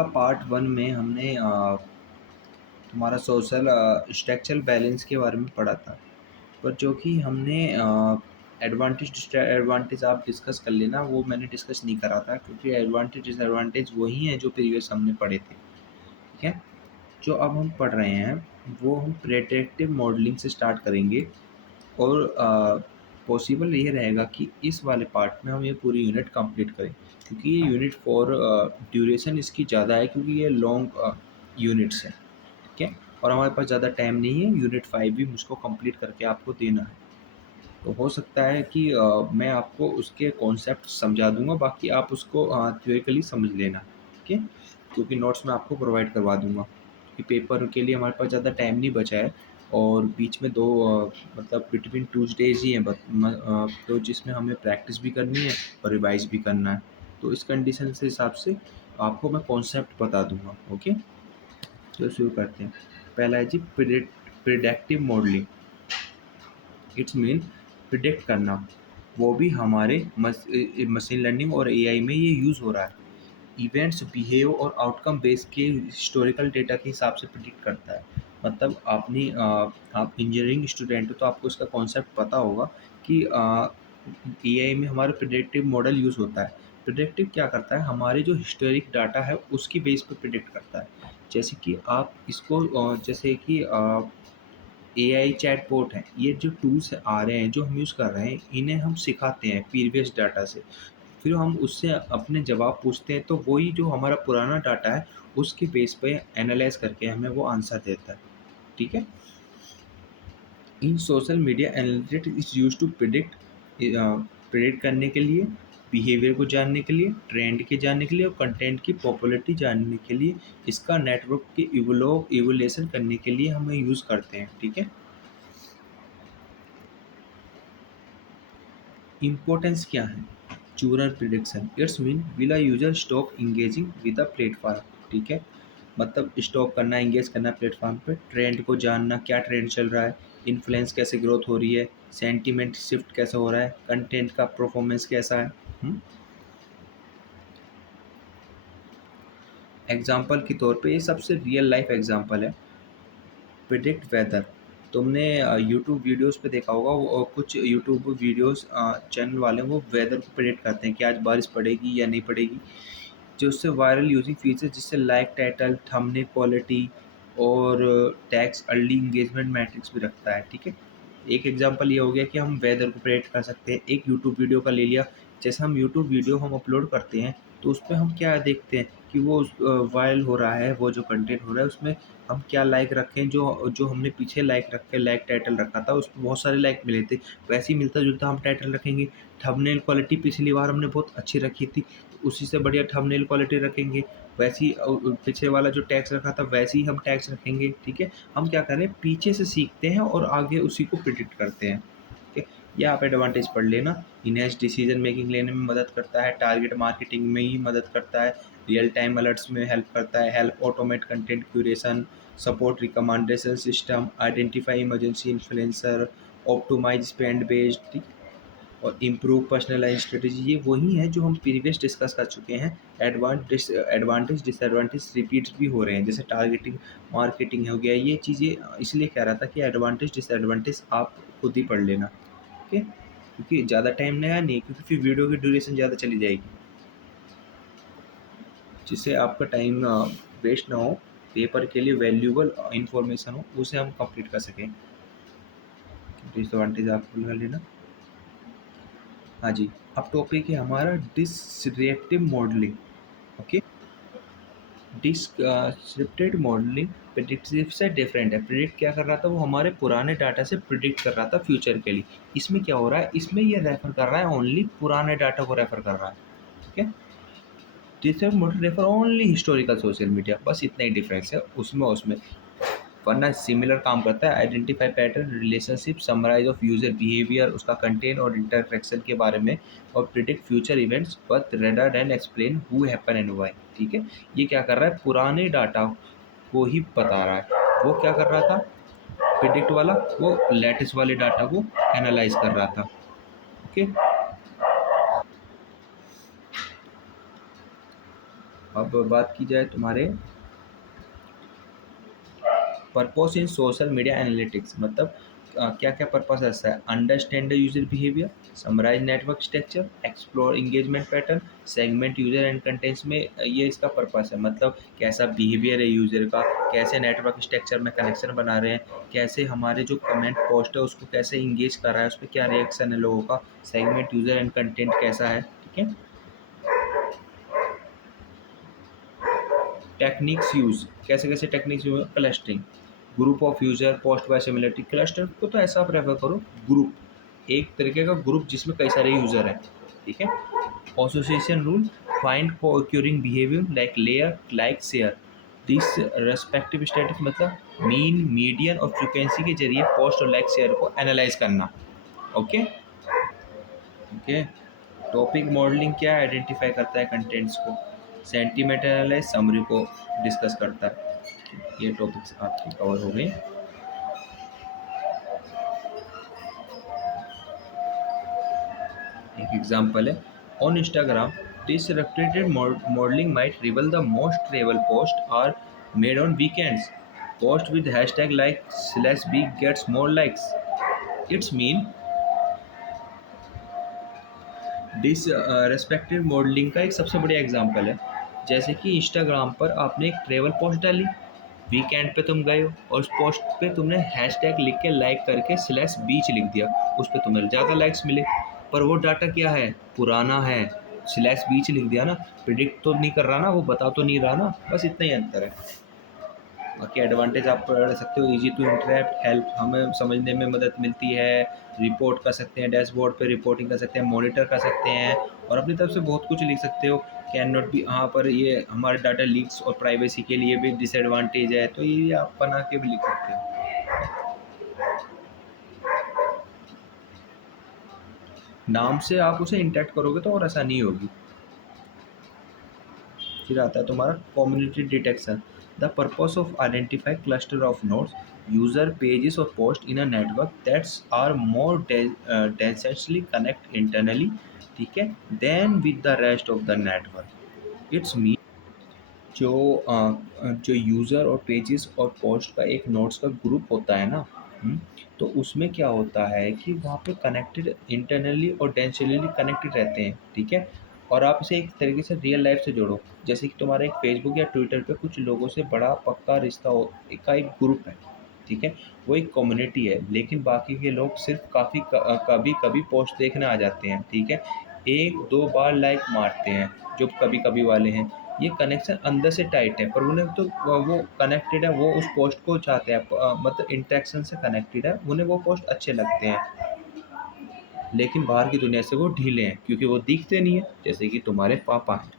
इसका part one में हमने तुम्हारा सोशल स्ट्रक्चरल बैलेंस के बारे में पढ़ा था। पर जो कि हमने एडवांटेज डिसएडवांटेज आप डिस्कस कर लेना, वो मैंने डिस्कस नहीं करा था, क्योंकि एडवांटेज डिसएडवांटेज वही हैं जो प्रीवियस हमने पढ़े थे। ठीक है, जो अब हम पढ़ रहे हैं वो हम प्रेडिक्टिव मॉडलिंग से स्टार्ट करेंगे। और पॉसिबल ये रहेगा कि इस वाले पार्ट में हम ये पूरी यूनिट कंप्लीट करें, क्योंकि ये यूनिट फॉर ड्यूरेशन इसकी ज़्यादा है, क्योंकि ये लॉन्ग यूनिट्स हैं। ठीक है, और हमारे पास ज़्यादा टाइम नहीं है, यूनिट 5 भी मुझको कंप्लीट करके आपको देना है। तो हो सकता है कि मैं आपको उसके कॉन्सेप्ट समझा दूंगा, बाकी आप उसको थ्योरेटिकली समझ लेना। ठीक है, क्योंकि नोट्स मैं आपको प्रोवाइड करवा दूंगा, क्योंकि पेपर के लिए हमारे पास ज़्यादा टाइम नहीं बचा है। और बीच में दो मतलब बिटवीन ट्यूसडेज ही हैं तो जिसमें हमें प्रैक्टिस भी करनी है और रिवाइज भी करना है। तो इस कंडीशन से हिसाब से आपको मैं कॉन्सेप्ट बता दूंगा। ओके, तो शुरू करते हैं। पहला है जी predictive modelling. It's mean predict करना, वो भी हमारे मशीन लर्निंग और एआई में ये यूज़ हो रहा है। इवेंट्स, बिहेव और आउटकम बेस के हिस्टोरिकल डेटा के हिसाब से प्रिडिक्ट करता है। मतलब आप इंजीनियरिंग स्टूडेंट हो तो आपको इसका कॉन्सेप्ट पता होगा कि एआई में हमारा प्रिडिक्टिव मॉडल यूज़ होता है। प्रिडिक्टिव क्या करता है, हमारे जो हिस्टोरिक डाटा है उसकी बेस पर प्रिडिक्ट करता है। जैसे कि आप इसको जैसे कि एआई चैटबॉट हैं, ये जो टूल्स आ रहे हैं जो हम यूज़ कर रहे हैं, इन्हें हम सिखाते हैं प्रीवियस डाटा से। फिर हम उससे अपने जवाब पूछते हैं, तो वही जो हमारा पुराना डाटा है उसके बेस पे एनालाइज करके हमें वो आंसर देता है। ठीक है, in social media analytics is use to predict करने के लिए, बिहेवियर को जानने के लिए, ट्रेंड के जानने के लिए और कंटेंट की पॉपुलैरिटी जानने के लिए। इसका नेटवर्क के इवोल्यूशन करने के लिए हमें यूज़ करते हैं। ठीक है, इम्पोर्टेंस क्या है, churn prediction. It's mean will a user stop engaging with a platform. ठीक है, मतलब स्टॉप करना, इंगेज करना प्लेटफॉर्म पे। ट्रेंड को जानना, क्या ट्रेंड चल रहा है, इन्फ्लुएंस कैसे ग्रोथ हो रही है, सेंटीमेंट शिफ्ट कैसे हो रहा है, कंटेंट का परफॉर्मेंस कैसा है। एग्जाम्पल के तौर पे ये सबसे रियल लाइफ एग्जाम्पल है। प्रिडिक्ट वेदर, तुमने यूट्यूब वीडियोस पे देखा होगा, वो कुछ यूट्यूब वीडियोस चैनल वाले वो वेदर को प्रिडिक्ट करते हैं कि आज बारिश पड़ेगी या नहीं पड़ेगी, जो उससे वायरल यूजिंग फीचर, जिससे लाइक, टाइटल, थंबनेल क्वालिटी और टैग्स अर्ली इंगेजमेंट मैट्रिक्स भी रखता है। ठीक है, एक एग्जांपल ये हो गया कि हम वेदर को प्रेडिक्ट कर सकते हैं। एक यूट्यूब वीडियो का ले लिया, जैसे हम यूट्यूब वीडियो हम अपलोड करते हैं तो उसपे हम क्या देखते हैं कि वो वायरल हो रहा है, वो जो कंटेंट हो रहा है उसमें हम क्या लाइक रखें। जो जो हमने पीछे लाइक रखे, लाइक टाइटल रखा था, उसपे बहुत सारे लाइक मिले थे, वैसे ही मिलता जुलता हम टाइटल रखेंगे। थंबनेल क्वालिटी पिछली बार हमने बहुत अच्छी रखी थी, तो उसी से बढ़िया थंबनेल क्वालिटी रखेंगे। वैसे ही पीछे वाला जो टैग्स रखा था वैसे ही हम टैग्स रखेंगे। ठीक है, हम क्या करें, पीछे से सीखते हैं और आगे उसी को प्रिडिक्ट करते हैं। ठीक है, ये आप एडवांटेज पढ़ लेना। इनहेंस डिसीजन मेकिंग लेने में मदद करता है, टारगेट मार्केटिंग में ही मदद करता है, रियल टाइम अलर्ट्स में हेल्प करता है, help automate content curation, support recommendation system, identify emergency influencer, optimise spend based, ठीक, और इम्प्रूव पर्सनलाइज स्ट्रेटेजी। ये वही है जो हम प्रीवियस डिस्कस कर चुके हैं। एडवांटेज डिसएडवांटेज रिपीट्स भी हो रहे हैं, जैसे टारगेटिंग मार्केटिंग हो गया। ये चीज़ें इसलिए कह रहा था कि एडवांटेज डिसएडवांटेज आप खुद ही पढ़ लेना। ओके, क्योंकि ज़्यादा टाइम नहीं है, क्योंकि फिर वीडियो की ड्यूरेशन ज़्यादा चली जाएगी, जिससे आपका टाइम वेस्ट ना हो, पेपर के लिए वैल्यूबल इंफॉर्मेशन हो, उसे हम कंप्लीट कर सकें। डिसएडवांटेज आप कर लेना। हाँ जी, अब टॉपिक है हमारा डिसक्रिप्टिव मॉडलिंग। ओके, डिस्क्रिप्टेड मॉडलिंग प्रिडिक्टिव से डिफरेंट है। प्रिडिक्ट क्या कर रहा था, वो हमारे पुराने डाटा से प्रिडिक्ट कर रहा था फ्यूचर के लिए। इसमें क्या हो रहा है, इसमें ये रेफर कर रहा है, ओनली पुराने डाटा को रेफर कर रहा है। ठीक है, digital model refer only historical social media, बस इतना ही डिफरेंस है उसमें वरना सिमिलर काम करता है। Identify pattern, relationship, summarise of user behaviour, उसका कंटेंट और इंटरसेक्शन के बारे में, और predict future events but rather than explain who happen and why. ठीक है, ये क्या कर रहा है, पुराने डाटा को ही बता रहा है। वो क्या कर रहा था, प्रिडिक्ट वाला, वो लेटेस्ट वाले डाटा को एनालाइज कर रहा था। ओके, अब बात की जाए तुम्हारे purpose in social media analytics, मतलब क्या क्या पर्पस ऐसा है? Understand the user behaviour, summarise network structure, explore engagement pattern, segment user and contents में ये इसका पर्पस है, मतलब कैसा बिहेवियर है यूजर का, कैसे नेटवर्क स्ट्रक्चर में कनेक्शन बना रहे हैं, कैसे हमारे जो कमेंट पोस्ट है उसको कैसे इंगेज कर रहा है, उस पर क्या रिएक्शन है लोगों का, सेगमेंट यूजर एंड कंटेंट कैसा है, ठीक है। टेक्निक्स यूज, कैसे कैसे techniques use, clustering, group of user, post by similarity. Cluster को तो ऐसा प्रेफर करो, ग्रुप, एक तरीके का ग्रुप जिसमें कई सारे यूजर हैं, ठीक है। Association rule, find co-occurring behaviour like layer, like, share, this respective status, मतलब मीन, मीडियन और फ्रिक्वेंसी के जरिए पोस्ट और लाइक शेयर को एनालाइज करना। Okay okay. टॉपिक मॉडलिंग क्या आइडेंटिफाई करता है? कंटेंट्स को। सेंटीमेंट एनालाइज समरी को डिस्कस करता है। ये टॉपिक्स आपके कवर हो गए। एक एग्जांपल है, on Instagram disrupted modelling might reveal the most travel post are made on weekends, post with hashtag like slash B gets more likes, it's mean this respective modelling का एक सबसे बढ़िया example है। जैसे कि इंस्टाग्राम पर आपने एक ट्रेवल पोस्ट डाली, वीकेंड पे तुम गए हो और उस पोस्ट पे तुमने हैशटैग लिख के लाइक करके स्लैश बीच लिख दिया, उस पर तुम्हें ज़्यादा लाइक्स मिले। पर वो डाटा क्या है? पुराना है, स्लैश बीच लिख दिया ना, प्रिडिक्ट तो नहीं कर रहा ना, वो बता तो नहीं रहा ना, बस इतना ही अंतर है। बाकी एडवांटेज आप पढ़ सकते हो, इजी टू इंटरेक्ट, हेल्प, हमें समझने में मदद मिलती है, रिपोर्ट कर सकते हैं, डैशबोर्ड पे रिपोर्टिंग कर सकते हैं, मॉनिटर कर सकते हैं और अपनी तरफ से बहुत कुछ लिख सकते हो। कैन नॉट भी, यहाँ पर ये हमारे डाटा लीक्स और प्राइवेसी के लिए भी डिसएडवांटेज है, तो ये आप बना के भी लिख सकते हो। नाम से आप उसे इंटरेक्ट करोगे तो और आसानी होगी। फिर आता है तुम्हारा community detection, the purpose of identify cluster of nodes, user pages और post in a network that's are more densely connect internally, ठीक है, then with the rest of the network. It's mean जो जो यूज़र और pages और post का एक notes का ग्रुप होता है ना, तो उसमें क्या होता है कि वहाँ पे कनेक्टेड इंटरनली और डेंसली कनेक्टेड रहते हैं, ठीक है। और आप इसे एक तरीके से रियल लाइफ से जोड़ो, जैसे कि तुम्हारा एक फेसबुक या ट्विटर पे कुछ लोगों से बड़ा पक्का रिश्ता हो का एक ग्रुप है, ठीक है, वो एक कम्युनिटी है, लेकिन बाकी के लोग सिर्फ कभी कभी पोस्ट देखने आ जाते हैं, ठीक है, एक दो बार लाइक मारते हैं जो कभी कभी वाले हैं। ये कनेक्शन अंदर से टाइट है, पर उन्हें तो वो कनेक्टेड है, वो उस पोस्ट को चाहते हैं, मतलब इंटरेक्शन से कनेक्टेड है, उन्हें वो पोस्ट अच्छे लगते हैं, लेकिन बाहर की दुनिया से वो ढीले हैं क्योंकि वो दिखते नहीं है। जैसे कि तुम्हारे पापा हैं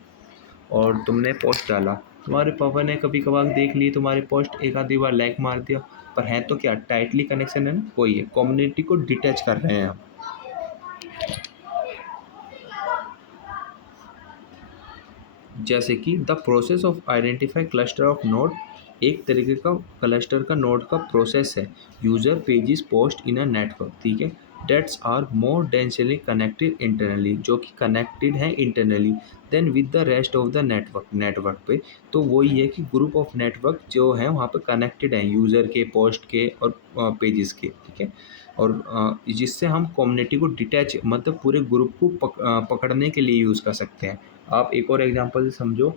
और तुमने पोस्ट डाला, तुम्हारे पापा ने कभी कभार देख ली तुम्हारी पोस्ट, एक आधी बार लाइक मार दिया, पर है तो क्या, टाइटली कनेक्शन है ना, कोई है, कम्युनिटी को डिटैच कर रहे हैं हम। जैसे कि the process of identify cluster of node, एक तरीके का क्लस्टर का नोड का प्रोसेस है, user pages post in a network, ठीक है, that's are more densely connected internally, जो कि कनेक्टेड हैं internally, then with the rest of the network पे, तो वही है कि ग्रुप ऑफ नेटवर्क जो है वहाँ पे कनेक्टेड हैं यूज़र के, पोस्ट के और पेजेस के, ठीक है। और जिससे हम कम्युनिटी को डिटैच, मतलब पूरे ग्रुप को पकड़ने के लिए यूज़ कर सकते हैं। आप एक और एग्जांपल से समझो,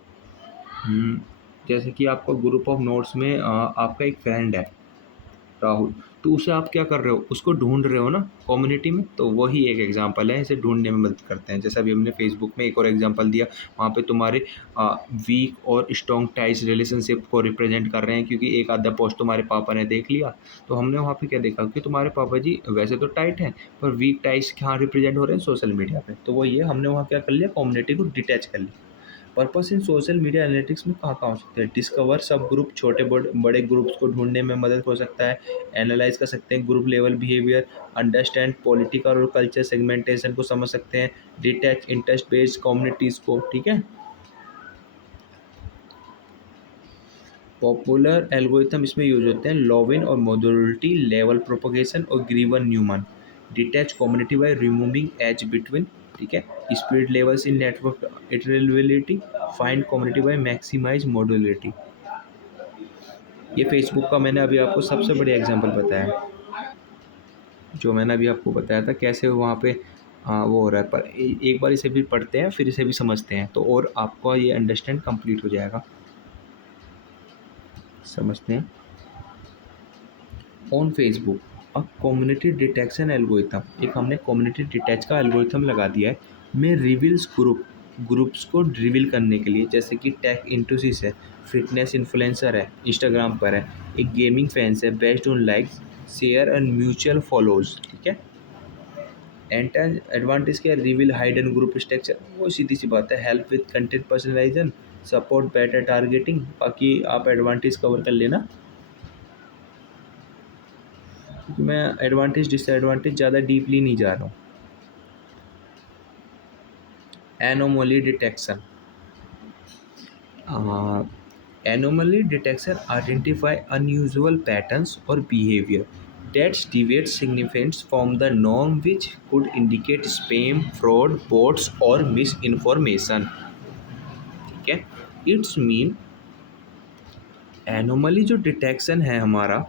जैसे कि आपका ग्रुप ऑफ नोट्स में आपका एक फ्रेंड है राहुल, तो उसे आप क्या कर रहे हो, उसको ढूंढ रहे हो ना कम्युनिटी में, तो वही एक एग्जांपल है, इसे ढूंढने में मदद करते हैं। जैसा अभी हमने फेसबुक में एक और एग्जांपल दिया, वहाँ पे तुम्हारे वीक और स्ट्रॉन्ग टाइज रिलेशनशिप को रिप्रेजेंट कर रहे हैं, क्योंकि एक आधा पोस्ट तुम्हारे पापा ने देख लिया, तो हमने वहाँ पे क्या देखा कि तुम्हारे पापा जी वैसे तो टाइट हैं, पर वीक टाइज कहाँ रिप्रेजेंट हो रहे हैं, सोशल मीडिया पे, तो वो ये हमने वहाँ क्या कर लिया, कम्युनिटी को डिटैच कर लिया। Purpose in social media analytics में कहाँ हो सकते हैं? डिस्कवर सब ग्रुप, छोटे बड़े ग्रुप्स को ढूंढने में मदद हो सकता है, एनालाइज कर सकते हैं group level behaviour, understand political और कल्चर सेगमेंटेशन को समझ सकते हैं, डिटैच इंटरेस्ट बेस्ड कम्युनिटीज़ को, ठीक है। पॉपुलर एल्गोरिथम इसमें यूज होते हैं, लॉविन और मॉड्यूलरिटी, लेवल प्रोपगेशन और Girvan Newman, detach community by removing edge between, ठीक है, speed levels in network iterability, find community by maximize modularity. ये फेसबुक का मैंने अभी आपको सबसे बढ़िया एग्जांपल बताया, जो मैंने अभी आपको बताया था कैसे वहाँ पे वो हो रहा है। पर एक बार इसे भी पढ़ते हैं फिर इसे भी समझते हैं, तो और आपको ये अंडरस्टैंड कंप्लीट हो जाएगा। समझते हैं। On Facebook a community detection algorithm, एक हमने कम्युनिटी डिटेच का एल्गोरिथम लगा दिया है। मैं रिवील्स ग्रुप्स को रिवील करने के लिए, जैसे कि टेक इंटूसिस है, फिटनेस इन्फ्लुएंसर है, इंस्टाग्राम पर है, एक गेमिंग फैंस है based on likes share and mutual follows. ठीक है। एंड एडवांटेज क्या है, रिवील हाइडन ग्रुप स्ट्रक्चर, वो सीधी सी बात है, help with content personalisation, support better targeting. बाकी आप एडवांटेज कवर कर लेना, क्योंकि मैं एडवांटेज डिसएडवांटेज ज़्यादा डीपली नहीं जा रहा हूँ। Anomaly detection, anomaly detection identify unusual patterns और behaviour that deviate significance from the norm which could indicate spam, fraud, bots or misinformation। ठीक है। इट्स मीन एनोमली जो डिटेक्शन है हमारा,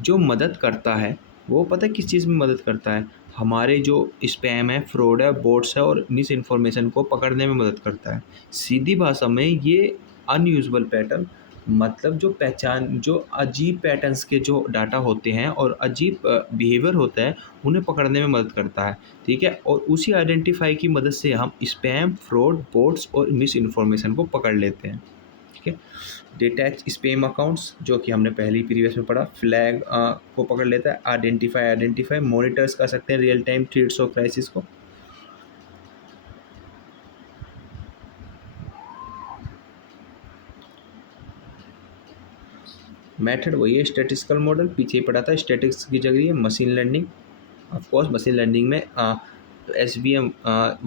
जो मदद करता है, वो पता है किस चीज़ में मदद करता है, हमारे जो स्पैम है, फ्रॉड है, बोट्स है और मिस इन्फॉर्मेशन को पकड़ने में मदद करता है। सीधी भाषा में ये अनयूजुअल पैटर्न, मतलब जो पहचान, जो अजीब पैटर्न्स के जो डाटा होते हैं और अजीब बिहेवियर होता है, उन्हें पकड़ने में मदद करता है। ठीक है। और उसी आइडेंटिफाई की मदद से हम स्पैम, फ्रॉड, बोट्स और मिस इन्फॉर्मेशन को पकड़ लेते हैं। ठीक है। डिटैच स्पैम अकाउंट्स, जो कि हमने पहले ही प्रीवियस में पढ़ा, फ्लैग को पकड़ लेता है। आइडेंटिफाई मॉनिटर्स कर सकते हैं रियल टाइम थ्रेट्स और क्राइसिस को। मेथड वही है, स्टैटिस्टिकल मॉडल, पीछे ही पढ़ा था। स्टैटिस्टिक्स की जगह है machine learning. Of course machine learning में S B M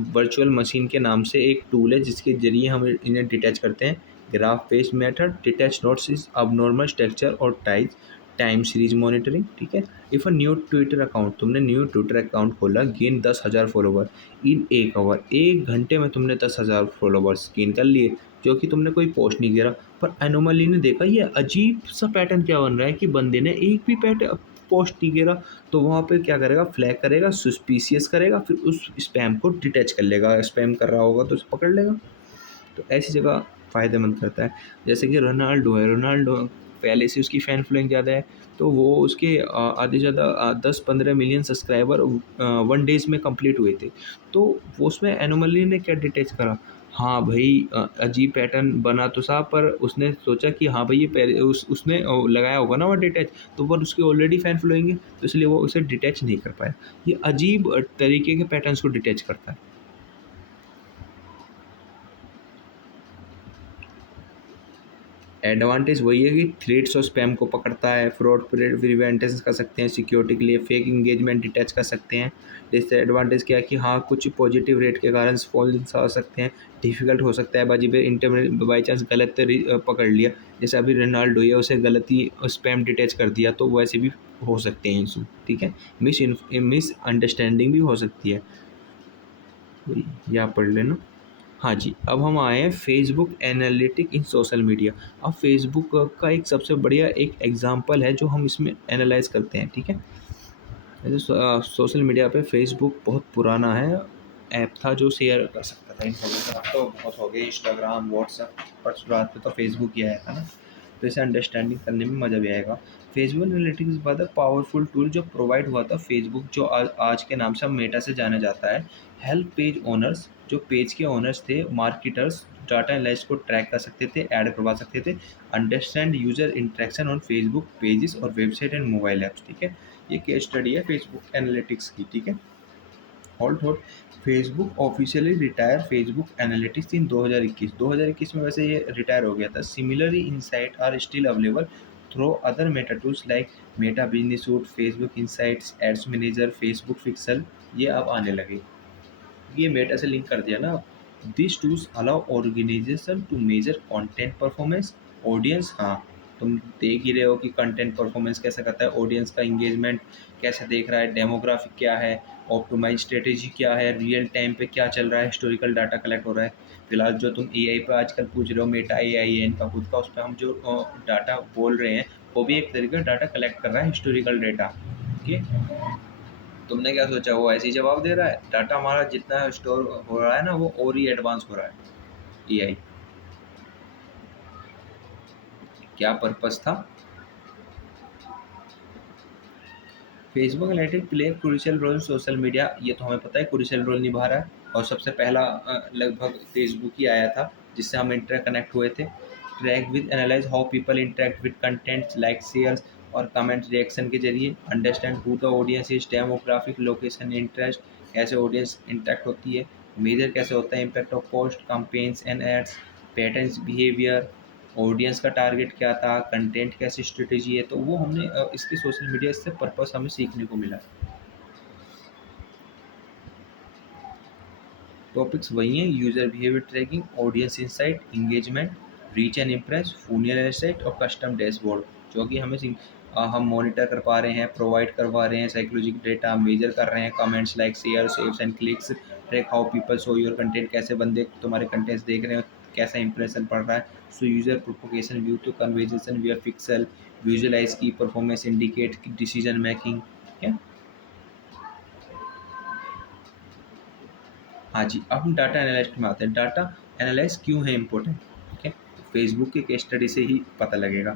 virtual machine के नाम से एक टूल है, जिसके जरिए हम इन्हें डिटैच करते हैं। Graph based method detach notes is अब नॉर्मल स्ट्रक्चर और टाइज टाइम सीरीज मॉनिटरिंग। ठीक है। If a new Twitter account, तुमने न्यू ट्विटर अकाउंट खोला, गेन 10,000 फॉलोवर इन 1 आवर, 1 घंटे में तुमने 10,000 फॉलोवर्स गेन कर लिए, जो कि तुमने कोई पोस्ट नहीं किया। पर एनोमली ने देखा ये अजीब सा पैटर्न क्या बन रहा है कि बंदे ने एक भी पोस्ट नहीं किया, तो वहाँ पे क्या करेगा, फ्लैग करेगा, सुस्पिशियस करेगा, फिर उस स्पैम को डिटैच कर लेगा। स्पैम कर रहा होगा तो उसे पकड़ लेगा। तो ऐसी जगह फ़ायदेमंद करता है। जैसे कि रोनाल्डो है, रोनाल्डो पहले से उसकी फ़ैन फॉलोइंग ज़्यादा है, तो वो उसके आधे से ज़्यादा 10-15 मिलियन सब्सक्राइबर 1 डेज़ में कंप्लीट हुए थे। तो वो उसमें एनोमली ने क्या डिटेक्ट करा, हाँ भाई, अजीब पैटर्न बना तो साहब, पर उसने सोचा कि हाँ भाई ये पहले उसने लगाया होगा ना वो डिटैच, तो पर उसकी ऑलरेडी फ़ैन फॉलोइंग है, तो इसलिए वो उसे डिटैच नहीं कर पाया। ये अजीब तरीके के पैटर्न्स को डिटैच करता है। एडवांटेज वही है कि थ्रेड्स और स्पैम को पकड़ता है, फ्रॉड प्रिवेंटेशन कर सकते हैं, सिक्योरिटी के लिए फेक इंगेजमेंट डिटेच कर सकते हैं। डिसएडवांटेज क्या है कि हाँ, कुछ पॉजिटिव रेट के कारण फॉल्स आ सकते हैं, डिफ़िकल्ट हो सकता है बाजी पे इंटर बाई चांस गलत पकड़ लिया, जैसे अभी रोनाल्डो है, उसे गलती स्पैम डिटेच कर दिया, तो वैसे भी हो सकते हैं इशू। ठीक है। मिस अंडरस्टैंडिंग भी हो सकती है। ये आप पढ़ लेना। हाँ जी, अब हम आए हैं फेसबुक एनालिटिक इन सोशल मीडिया। अब फेसबुक का एक सबसे बढ़िया एक एग्जांपल है जो हम इसमें एनालाइज करते हैं। ठीक है। जैसे सोशल मीडिया पे फेसबुक बहुत पुराना है, ऐप था जो शेयर कर सकता था इन्फॉर्मेशन। अब तो बहुत हो गए, इंस्टाग्राम, व्हाट्सएप, पर शुरुआत में तो फेसबुक ही आया था ना। तो इसे अंडरस्टैंडिंग करने में मज़ा भी आएगा। फेसबुक एनालिटिक्स बाद पावरफुल टूल जो प्रोवाइड हुआ था फेसबुक, जो आज के नाम से मेटा से जाना जाता है। हेल्प पेज ओनर्स, जो पेज के ओनर्स थे, मार्केटर्स, डाटा एनालिस्ट को ट्रैक कर सकते थे, ऐड करवा सकते थे, understand user interaction on Facebook pages और वेबसाइट एंड मोबाइल ऐप्स। ठीक है। ये केस स्टडी है फेसबुक एनालिटिक्स की। ठीक है। Hold hold, Facebook officially retire Facebook analytics in 2021। 2021 में वैसे ये रिटायर हो गया था। Similarly insight are still available through other matter tools like Meta business suite, Facebook insights, ads manager, Facebook pixel, ये अब आने लगे। ये मेटा से लिंक कर दिया ना। This tools allow organisation to measure content performance, audience, हाँ, तुम देख ही रहे हो कि कंटेंट परफॉर्मेंस कैसा करता है, ऑडियंस का इंगेजमेंट कैसे देख रहा है, डेमोग्राफिक क्या है, ऑप्टिमाइज स्ट्रेटेजी क्या है, रियल टाइम पे क्या चल रहा है, हिस्टोरिकल डाटा कलेक्ट हो रहा है। फिलहाल जो तुम एआई पे आजकल पूछ रहे हो, मेटा एआई है इनका खुद का, उस पर हम जो डाटा बोल रहे हैं वो भी एक तरीके का डाटा कलेक्ट कर रहा है, हिस्टोरिकल डाटा। ओके, तुमने क्या सोचा वो ऐसे ही जवाब दे रहा है? डाटा हमारा जितना स्टोर हो रहा है ना वो और ही एडवांस हो रहा है एआई। क्या पर्पस था? Facebook analytics play crucial role social media, ये तो हमें पता है क्रूशियल रोल निभा रहा है। और सबसे पहला लगभग फेसबुक ही आया था जिससे हम इंटर कनेक्ट हुए थे। Track with analyse how people interact with contents like shares और कमेंट्स रिएक्शन के जरिए। Understand who the audience is, demographic, location, interest, कैसे ऑडियंस इंटरेक्ट होती है। मेजर कैसे होता है impact of post, campaigns and ads, patterns, behaviour, audience का टारगेट क्या था, कंटेंट कैसी स्ट्रेटेजी है। तो वो हमने इसके सोशल मीडिया से पर्पस हमें सीखने को मिला। टॉपिक्स वही हैं, user behaviour tracking, audience insight, engagement, reach and impress, funnel analysis और कस्टम डैशबोर्ड, जो कि हम मॉनिटर कर पा रहे हैं, प्रोवाइड करवा रहे हैं साइकोलॉजिकल डेटा, मेजर कर रहे हैं comments like share, saves and clicks, track how people show your content, कैसे बंदे तुम्हारे कंटेंट्स देख रहे हैं, कैसा इंप्रेशन पड़ रहा है। So user propagation view to conversation via pixel, visualise की परफॉर्मेंस, इंडिकेट डिसीजन मेकिंग। क्या? हाँ जी, अब हम डाटा एनालिस्ट में आते हैं। डाटा एनालाइज क्यों है इम्पोर्टेंट? ठीक है, फेसबुक के केस स्टडी से ही पता लगेगा।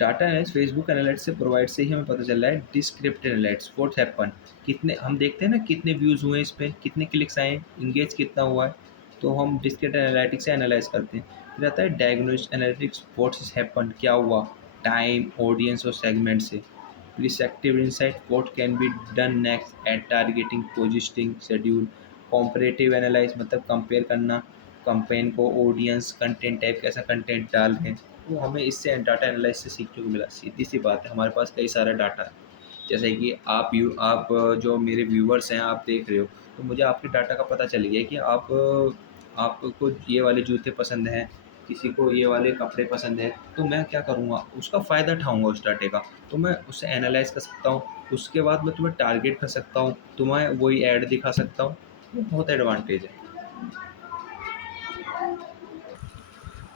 डाटा एनालिस्ट फेसबुक एनालिस्ट से प्रोवाइड से ही हमें पता चल रहा है। डिस्क्रिप्टिव एनालिटिक्स, व्हाट हैपन, कितने हम देखते हैं ना कितने व्यूज़ हुए इस पर, कितने क्लिक्स आए, इंगेज कितना हुआ है, तो हम डिस्क्रिप्टिव एनालिटिक्स से एनालाइज करते हैं। फिर आता है diagnostic analytics, what's is happen, क्या हुआ, टाइम, ऑडियंस और सेगमेंट से। Receptive insight, what can be done next at targeting, positioning, schedule. Comparative analyse मतलब कंपेयर करना, कंपेन को, ऑडियंस, कंटेंट टाइप, कैसा कंटेंट डाल रहे हैं। वो हमें इससे डाटा एनालाइज से सीखने को मिला। सीधी सी बात है, हमारे पास कई सारा डाटा है। जैसे कि आप जो मेरे व्यूवर्स हैं आप देख रहे हो, तो मुझे आपके डाटा का पता चल गया कि आपको ये वाले जूते पसंद हैं, किसी को ये वाले कपड़े पसंद है। तो मैं क्या करूँगा, उसका फ़ायदा उठाऊँगा उस डाटे का। तो मैं उससे एनालाइज कर सकता हूँ, उसके बाद मैं तुम्हें टारगेट कर सकता हूँ, तुम्हें वही ऐड दिखा सकता हूँ। ये बहुत एडवांटेज है।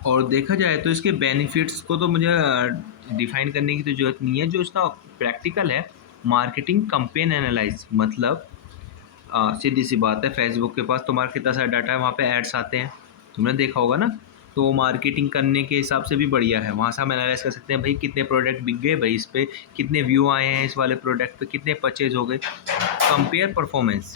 और देखा जाए तो इसके बेनिफिट्स को तो मुझे डिफाइन करने की तो ज़रूरत नहीं है। जो इसका प्रैक्टिकल है, मार्केटिंग कंपेन एनालाइज, मतलब सीधी सी बात है, फेसबुक के पास तुम्हारा कितना सारा डाटा है, वहाँ पे एड्स आते हैं, तुमने देखा होगा ना। तो मार्केटिंग करने के हिसाब से भी बढ़िया है, वहाँ से हम एनालाइज कर सकते हैं भाई कितने प्रोडक्ट बिक गए, भाई इस पर कितने व्यू आए हैं, इस वाले प्रोडक्ट पे कितने परचेज हो गए। कंपेयर परफॉर्मेंस,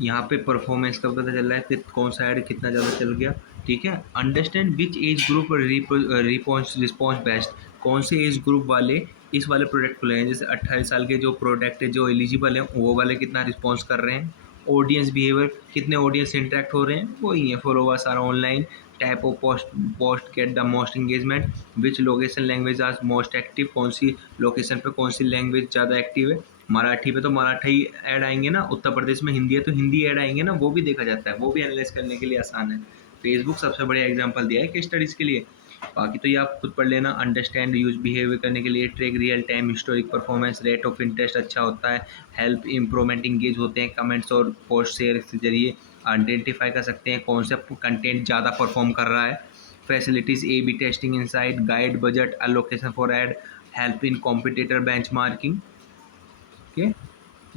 यहाँ पे परफॉर्मेंस का पता चल रहा है कि कौन सा ऐड कितना ज़्यादा चल गया। ठीक है, understand which age group response best, कौन से एज ग्रुप वाले इस वाले प्रोडक्ट को लें। जैसे 28 साल के जो प्रोडक्ट है जो एलिजिबल हैं वो वाले कितना रिस्पॉन्स कर रहे हैं। ऑडियंस बिहेवियर, कितने ऑडियंस से इंटरेक्ट हो रहे हैं, वही है followers are online, type of post post get the most engagement, which location language are most active, कौन सी लोकेशन पे कौन सी लैंग्वेज ज़्यादा एक्टिव है। मराठी पे तो मराठी ऐड आएंगे ना, उत्तर प्रदेश में हिंदी है तो हिंदी ऐड आएंगे ना, वो भी देखा जाता है, वो भी एनालाइज करने के लिए आसान है। फेसबुक सबसे बढ़िया एग्जांपल दिया है केस स्टडीज़ के लिए। बाकी तो ये आप खुद पढ़ लेना। अंडरस्टैंड यूज बिहेवियर करने के लिए track real time historic performance, rate of interest अच्छा होता है, हेल्प इम्प्रूवमेंट, इंगेज होते हैं कमेंट्स और पोस्ट शेयर के जरिए, आइडेंटिफाई कर सकते हैं कौन सा कंटेंट ज़्यादा परफॉर्म कर रहा है। Facilities A B testing insight, guide budget allocation for ad, help in competitor benchmarking. Okay,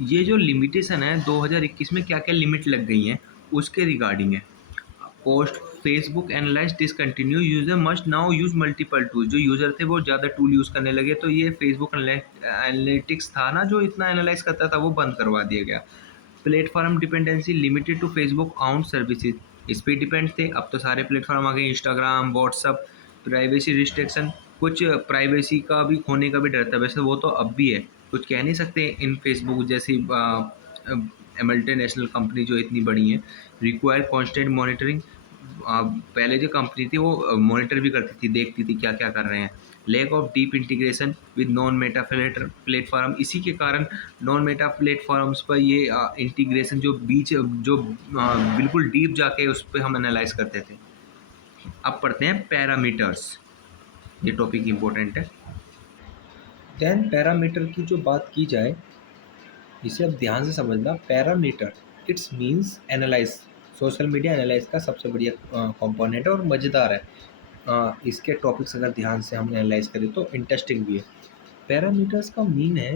ये जो लिमिटेशन है 2021 में क्या क्या लिमिट लग गई हैं उसके रिगार्डिंग है। Post Facebook analyse discontinue, user must now use multiple tool, जो यूजर थे वो ज़्यादा टूल यूज़ करने लगे, तो ये फेसबुक एनालिटिक्स था ना जो इतना एनालाइज करता था वो बंद करवा दिया गया। Platform dependency limited to Facebook own services, इस पर डिपेंड थे, अब तो सारे प्लेटफॉर्म आ गए, इंस्टाग्राम, व्हाट्सअप। प्राइवेसी रिस्ट्रिक्शन, कुछ प्राइवेसी का भी खोने का भी डर था, वैसे वो तो अब भी है, कुछ कह नहीं सकते इन फेसबुक जैसी मल्टी नेशनल कंपनी जो इतनी बड़ी हैं। रिक्वायर कॉन्स्टेंट मॉनिटरिंग, पहले जो कंपनी थी वो मॉनिटर भी करती थी, देखती थी क्या क्या कर रहे हैं। Lack of deep integration with non Meta platform, इसी के कारण नॉन मेटा प्लेटफॉर्म्स पर ये इंटीग्रेशन जो बिल्कुल डीप जाके उस पर हम एनालाइज करते थे। अब पढ़ते हैं पैरामीटर्स, ये टॉपिक इम्पोर्टेंट है। देन पैरामीटर की जो बात की जाए, इसे अब ध्यान से समझना। Parameter it's means analyse, social media analyse का सबसे बढ़िया कंपोनेंट है और मज़ेदार है। इसके टॉपिक्स अगर ध्यान से हम एनालाइज करें तो इंटरेस्टिंग भी है। पैरामीटर्स का मीन है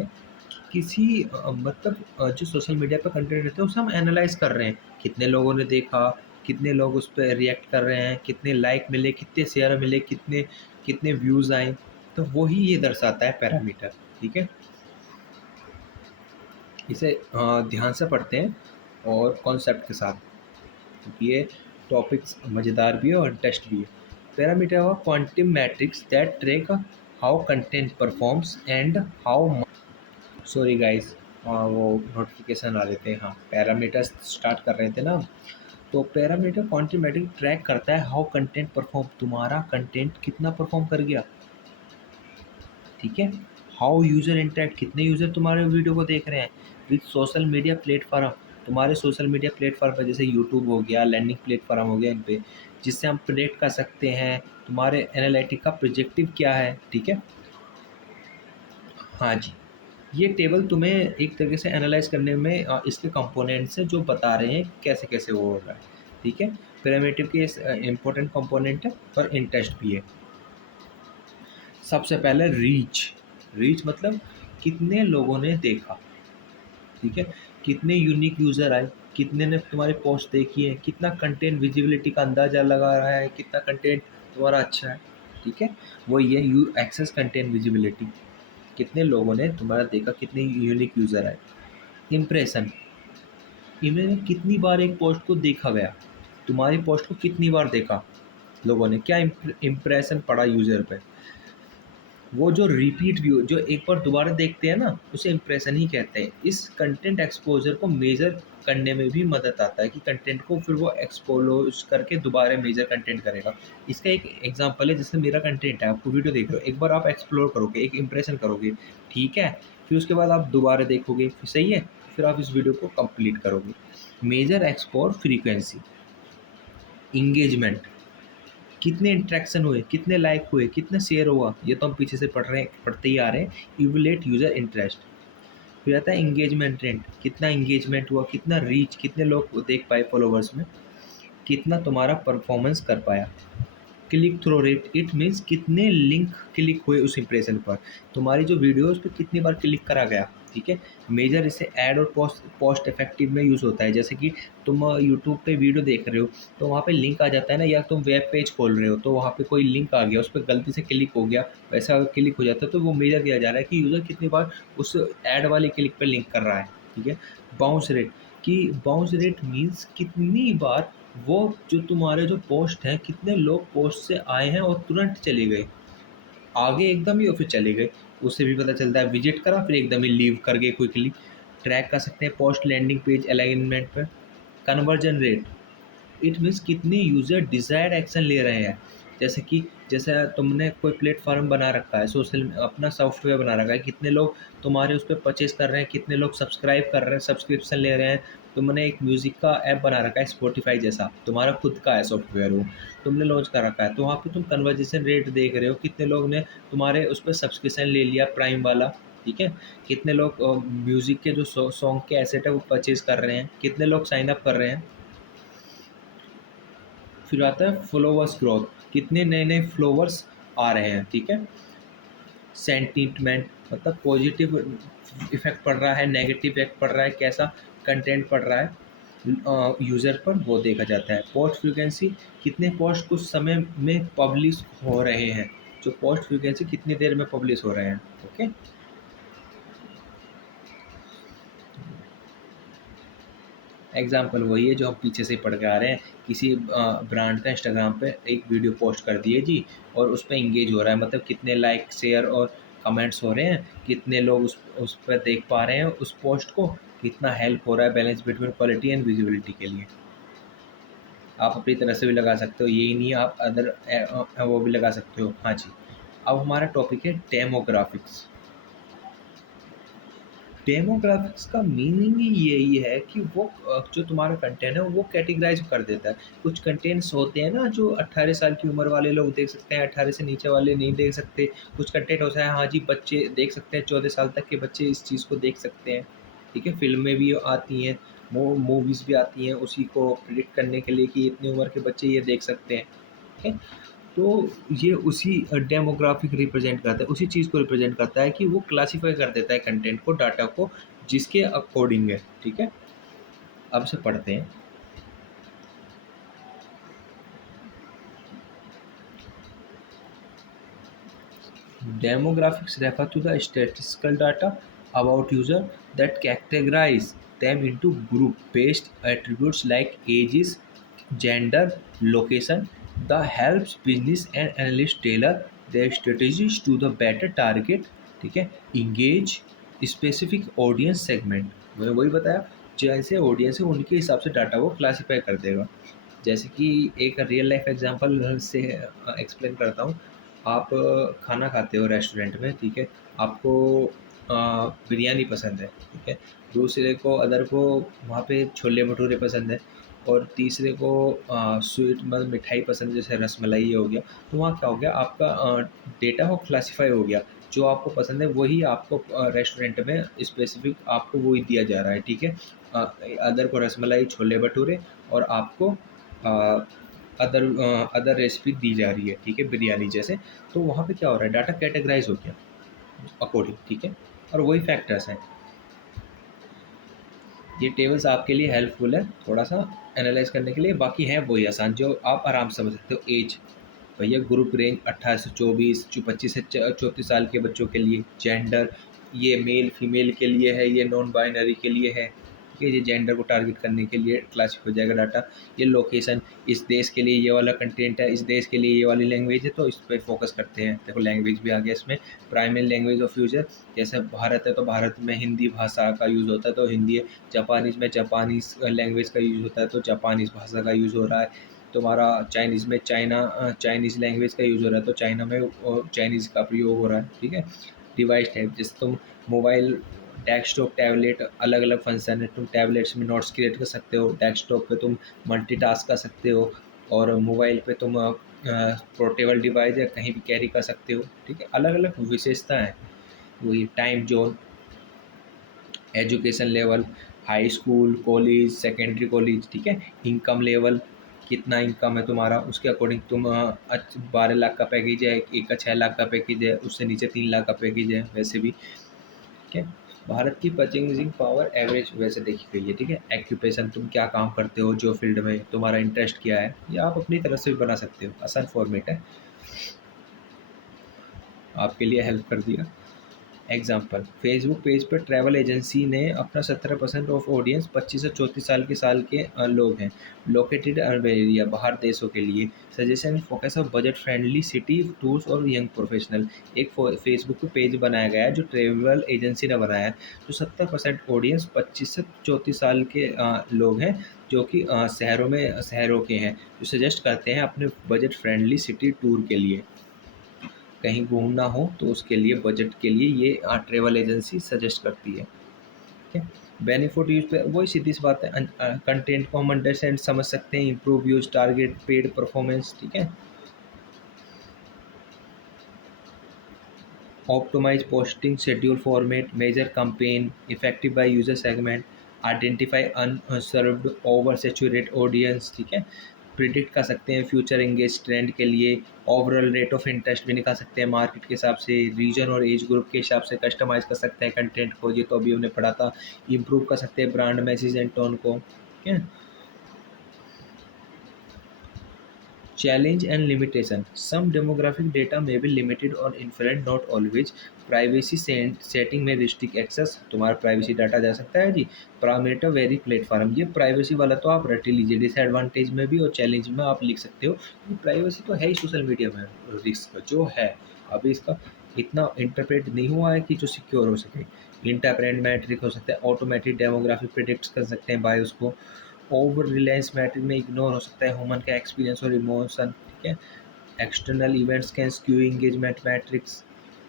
कि किसी मतलब जो सोशल मीडिया पर कंटेंट रहते हैं उसे हम एनालाइज कर रहे हैं, कितने लोगों ने देखा, कितने लोग उस पर रिएक्ट कर रहे हैं, कितने लाइक मिले, कितने शेयर मिले, कितने कितने व्यूज़ आए, तो वही ये दर्शाता है पैरामीटर। ठीक है, इसे ध्यान से पढ़ते हैं और कॉन्सेप्ट के साथ, क्योंकि ये टॉपिक्स मज़ेदार भी है और टेस्ट भी है। पैरामीटर और quantum matrix that track how content performs and how, sorry guys, वो नोटिफिकेशन आ रहे थे। हाँ, पैरामीटर्स स्टार्ट कर रहे थे ना। तो पैरामीटर क्वांटम मैट्रिक्स ट्रैक करता है हाउ कंटेंट परफॉर्म, तुम्हारा कंटेंट कितना परफॉर्म कर गया। ठीक है, हाउ यूज़र इंटरेक्ट, कितने यूज़र तुम्हारे वीडियो को देख रहे हैं विद सोशल मीडिया प्लेटफॉर्म, तुम्हारे सोशल मीडिया प्लेटफॉर्म पर, जैसे यूट्यूब हो गया, लर्निंग प्लेटफॉर्म हो गया, इन पे, जिससे हम प्रेडिक्ट कर सकते हैं तुम्हारे एनालिटिक का प्रोजेक्टिव क्या है। ठीक है, हाँ जी, ये टेबल तुम्हें एक तरीके से एनालाइज करने में इसके कंपोनेंट्स हैं जो बता रहे हैं कैसे कैसे वो हो रहा है। ठीक है, पैरामीटर के इम्पोर्टेंट कंपोनेंट है और इंटरेस्ट भी है। सबसे पहले रीच, रीच मतलब कितने लोगों ने देखा। ठीक है, कितने यूनिक यूज़र आए, कितने ने तुम्हारी पोस्ट देखी है, कितना कंटेंट विजिबिलिटी का अंदाज़ा लगा रहा है, कितना कंटेंट तुम्हारा अच्छा है। ठीक है, वो ये यू एक्सेस कंटेंट विजिबिलिटी, कितने लोगों ने तुम्हारा देखा, कितने यूनिक यूज़र आए। इम्प्रेशन, इन्हें कितनी बार एक पोस्ट को देखा गया, तुम्हारी पोस्ट को कितनी बार देखा लोगों ने, क्या इम्प्रेशन पड़ा यूज़र पे। वो जो रिपीट व्यू, जो एक बार दोबारा देखते हैं ना, उसे इम्प्रेशन ही कहते हैं। इस कंटेंट एक्सपोजर को मेज़र करने में भी मदद आता है कि कंटेंट को फिर वो एक्सपोज करके दोबारा मेजर कंटेंट करेगा। इसका एक एग्जांपल है, जैसे मेरा कंटेंट है, आपको वीडियो देख रहे हो, एक बार आप एक्सप्लोर करोगे, एक इम्प्रेशन करोगे, ठीक है, फिर उसके बाद आप दोबारा देखोगे, फिर सही है, फिर आप इस वीडियो को कंप्लीट करोगे। मेजर एक्सपोर फ्रीक्वेंसी, इंगेजमेंट, कितने इंट्रैक्शन हुए, कितने लाइक हुए, कितना शेयर हुआ, ये तो हम पीछे से पढ़ते ही आ रहे हैं। इवलेट यूज़र इंटरेस्ट, फिर आता है इंगेजमेंट रेट, कितना इंगेजमेंट हुआ, कितना रीच, कितने लोग देख पाए फॉलोवर्स में, कितना तुम्हारा परफॉर्मेंस कर पाया। Click through rate, it means कितने लिंक क्लिक हुए उस इंप्रेशन पर, तुम्हारी जो वीडियो है उस पर कितनी बार क्लिक करा गया। ठीक है, मेजर इसे ऐड और पोस्ट इफेक्टिव में यूज़ होता है। जैसे कि तुम यूट्यूब पे वीडियो देख रहे हो तो वहाँ पे लिंक आ जाता है ना, या तुम वेब पेज खोल रहे हो तो वहाँ पे कोई लिंक आ गया, उस पर गलती से क्लिक हो गया, वैसा अगर क्लिक हो जाता है तो वो मेजर किया जा रहा है कि यूज़र कितनी बार उस ऐड वाली क्लिक पर लिंक कर रहा है। ठीक है, बाउंस रेट, कि बाउंस रेट मीन्स कितनी बार वो जो तुम्हारे जो पोस्ट हैं, कितने लोग पोस्ट से आए हैं और तुरंत चले गए, आगे एकदम ही और फिर चले गए, उससे भी पता चलता है। विजिट करा फिर एकदम ही लीव कर गए क्विकली। ट्रैक कर सकते हैं पोस्ट लैंडिंग पेज अलाइनमेंट पर। कन्वर्जन रेट, इट मीन्स कितने यूज़र डिज़ायर्ड एक्शन ले रहे हैं। जैसे कि जैसे तुमने कोई प्लेटफॉर्म बना रखा है, सोशल अपना सॉफ्टवेयर बना रखा है, कितने लोग तुम्हारे उस पर परचेज कर रहे हैं, कितने लोग सब्सक्राइब कर रहे हैं, सब्सक्रिप्शन ले रहे हैं। तुमने एक म्यूज़िक का ऐप बना रखा है, स्पॉटिफाई जैसा, तुम्हारा खुद का है सॉफ्टवेयर, वो तुमने लॉन्च कर रखा है, तो वहाँ पे तुम कन्वर्जेशन रेट देख रहे हो, कितने लोग ने तुम्हारे उस पर सब्सक्रिप्शन ले लिया प्राइम वाला। ठीक है, कितने लोग म्यूज़िक के जो सॉन्ग के एसेट है वो परचेज़ कर रहे हैं, कितने लोग साइन अप कर रहे हैं। फिर आता है फॉलोवर्स ग्रोथ, कितने नए नए फॉलोवर्स आ रहे हैं। ठीक है, सेंटिमेंट मतलब पॉजिटिव इफेक्ट पड़ रहा है, नेगेटिव इफेक्ट पड़ रहा है, कैसा कंटेंट पड़ रहा है यूज़र पर, वो देखा जाता है। पोस्ट फ्रीक्वेंसी, कितने पोस्ट कुछ समय में पब्लिश हो रहे हैं, जो पोस्ट फ्रीक्वेंसी कितनी देर में पब्लिश हो रहे हैं। ओके, एग्जाम्पल वही है जो हम पीछे से पढ़ के आ रहे हैं। किसी ब्रांड का इंस्टाग्राम पे एक वीडियो पोस्ट कर दिए जी, और उस पर इंगेज हो रहा है, मतलब कितने लाइक शेयर और कमेंट्स हो रहे हैं, कितने लोग उस पर देख पा रहे हैं उस पोस्ट को, कितना हेल्प हो रहा है balance between quality and visibility के लिए। आप अपनी तरह से भी लगा सकते हो, यही नहीं आप अदर वो भी लगा सकते हो। हाँ जी, अब हमारा टॉपिक है डेमोग्राफिक्स। डेमोग्राफिक्स का मीनिंग ही यही है कि वो जो तुम्हारा कंटेंट है वो कैटेगराइज कर देता है। कुछ कंटेंट्स होते हैं ना जो 18 साल की उम्र वाले लोग देख सकते हैं, 18 से नीचे वाले नहीं देख सकते। कुछ कंटेंट होता है हाँ जी बच्चे देख सकते हैं, 14 साल तक के बच्चे इस चीज़ को देख सकते हैं। ठीक है, फिल्में भी आती हैं, मूवीज़ भी आती हैं उसी को प्रिडिक्ट करने के लिए कि इतनी उम्र के बच्चे ये देख सकते हैं। ठीक है, तो ये उसी डेमोग्राफिक रिप्रेजेंट करता है, उसी चीज़ को रिप्रेजेंट करता है कि वो क्लासीफाई कर देता है कंटेंट को, डाटा को, जिसके अकॉर्डिंग है। ठीक है, अब से पढ़ते हैं। Demographics refer to the statistical data about user that categorize them into group-based attributes like ages, gender, location. The helps business and analysts tailor their strategies to the better target, ठीक है, engage specific audience segment। मैंने वही बताया, जैसे audience है उनके हिसाब से डाटा वो क्लासीफाई कर देगा। जैसे कि एक रियल लाइफ एग्जांपल से एक्सप्लेन करता हूँ। आप खाना खाते हो रेस्टोरेंट में, ठीक है, आपको बिरयानी पसंद है, ठीक है, दूसरे को अदर को वहाँ पे छोले भटूरे पसंद है, और तीसरे को स्वीट मतलब मिठाई पसंद है, जैसे रसमलाई हो गया। तो वहाँ क्या हो गया, आपका डेटा वो क्लासीफाई हो गया, जो आपको पसंद है वही आपको रेस्टोरेंट में स्पेसिफिक आपको वही दिया जा रहा है। ठीक है, अदर को रसमलाई छोले भटूरे, और आपको अदर अदर रेसिपी दी जा रही है, ठीक है, बिरयानी जैसे। तो वहाँ पे क्या हो रहा है, डाटा कैटेगराइज हो गया अकॉर्डिंग। ठीक है, और वही फैक्टर्स हैं। ये टेबल्स आपके लिए हेल्पफुल है थोड़ा सा एनालाइज करने के लिए, बाकी हैं वही आसान जो आप आराम से समझ सकते हो। एज, भैया ग्रुप रेंज 18 से 24, जो 25 से 34 साल के बच्चों के लिए। जेंडर, ये मेल फीमेल के लिए है, ये नॉन बाइनरी के लिए है। ठीक है, ये जेंडर को टारगेट करने के लिए क्लासिफाई हो जाएगा डाटा। ये लोकेशन, इस देश के लिए ये वाला कंटेंट है, इस देश के लिए ये वाली लैंग्वेज है, तो इस पर फोकस करते हैं। देखो लैंग्वेज भी आ गया इसमें, प्राइमरी लैंग्वेज ऑफ यूजर। जैसे भारत है तो भारत में हिंदी भाषा का यूज़ होता है तो हिंदी है, जापानीज़ में जापानीज़ लैंग्वेज का यूज़ होता है तो जापानीज़ भाषा का यूज़ हो रहा है। तुम्हारा चाइनीज़ में चाइनीज़ लैंग्वेज का यूज़ हो रहा है तो चाइना में चाइनीज़ का प्रयोग हो रहा है। ठीक है, डिवाइस टाइप, जैसे तुम मोबाइल, डेस्कटॉप, टैबलेट, अलग अलग फंक्शन है। तुम टैबलेट्स में नोट्स क्रिएट कर सकते हो, डेस्कटॉप पे तुम मल्टीटास्क कर सकते हो, और मोबाइल पे तुम पोर्टेबल डिवाइस है कहीं भी कैरी कर सकते हो। ठीक है, अलग अलग विशेषता है। वही time zone, education level, high school, college, secondary college. ठीक है, इनकम लेवल, कितना इनकम है तुम्हारा, उसके अकॉर्डिंग तुम 12 लाख का पैकेज है, एक का 6 लाख का पैकेज है, उससे नीचे 3 लाख का पैकेज है, वैसे भी। ठीक है, भारत की परचेजिंग पावर एवरेज वैसे देखी गई है। ठीक है, एक्यूपेशन, तुम क्या काम करते हो, जो फील्ड में तुम्हारा इंटरेस्ट क्या है, ये आप अपनी तरफ से भी बना सकते हो। आसान फॉर्मेट है, आपके लिए हेल्प कर दिया। एग्जाम्पल, फेसबुक पेज पर ट्रैवल एजेंसी ने अपना 17% ऑफ ऑडियंस 25 से 34 साल के लोग हैं, लोकेटेड अर्बन एरिया, बाहर देशों के लिए। Suggestion focus of budget friendly city tours और यंग प्रोफेशनल। एक फेसबुक पे पेज बनाया गया है जो ट्रैवल एजेंसी ने बनाया है, जो 70% ऑडियंस 25 से 34 साल के लोग हैं, जो कि शहरों के हैं, जो सजेस्ट करते हैं अपने बजट फ्रेंडली सिटी टूर के लिए। कहीं घूमना हो तो उसके लिए बजट के लिए ये ट्रैवल एजेंसी सजेस्ट करती है। ठीक है, बेनिफिट यूज पे वही सीधी सी बात है, कंटेंट को हम अंडरस्टैंड समझ सकते हैं, improve use, target paid performance. ठीक है, optimise posting schedule format, measure campaign effective by user segment, identify unserved over saturate audience. ठीक है, प्रिडिक्ट कर सकते हैं फ्यूचर एंगेज ट्रेंड के लिए, ओवरऑल रेट ऑफ इंटरेस्ट भी निकाल सकते हैं मार्केट के हिसाब से, रीजन और एज ग्रुप के हिसाब से कस्टमाइज कर सकते हैं कंटेंट को, ये तो अभी हमने पढ़ा था। इम्प्रूव कर सकते हैं ब्रांड मैसेज एंड टोन को। ठीक है, challenge and limitation, some demographic data may be limited or inferred, not always। Privacy setting में रिस्ट्रिक्ट एक्सेस, तुम्हारा प्राइवेसी डाटा जा सकता है जी। पैरामीटर वेरी प्लेटफॉर्म, ये प्राइवेसी वाला तो आप रट ही लीजिए, डिसएडवांटेज में भी और चैलेंज में आप लिख सकते हो, क्योंकि प्राइवेसी तो है ही सोशल मीडिया में रिस्क जो है। अभी इसका इतना इंटरप्रेट नहीं हुआ है कि जो सिक्योर हो सके। इंटरप्रेट मैट्रिक हो सकता है, ऑटोमेटिक डेमोग्राफिक प्रिडिक्ट कर सकते हैं बाय उसको, ओवर रिलायंस मैट्रिक में इग्नोर हो सकता है ह्यूमन का एक्सपीरियंस और इमोशन, ठीक है। External events can skew engagement matrix,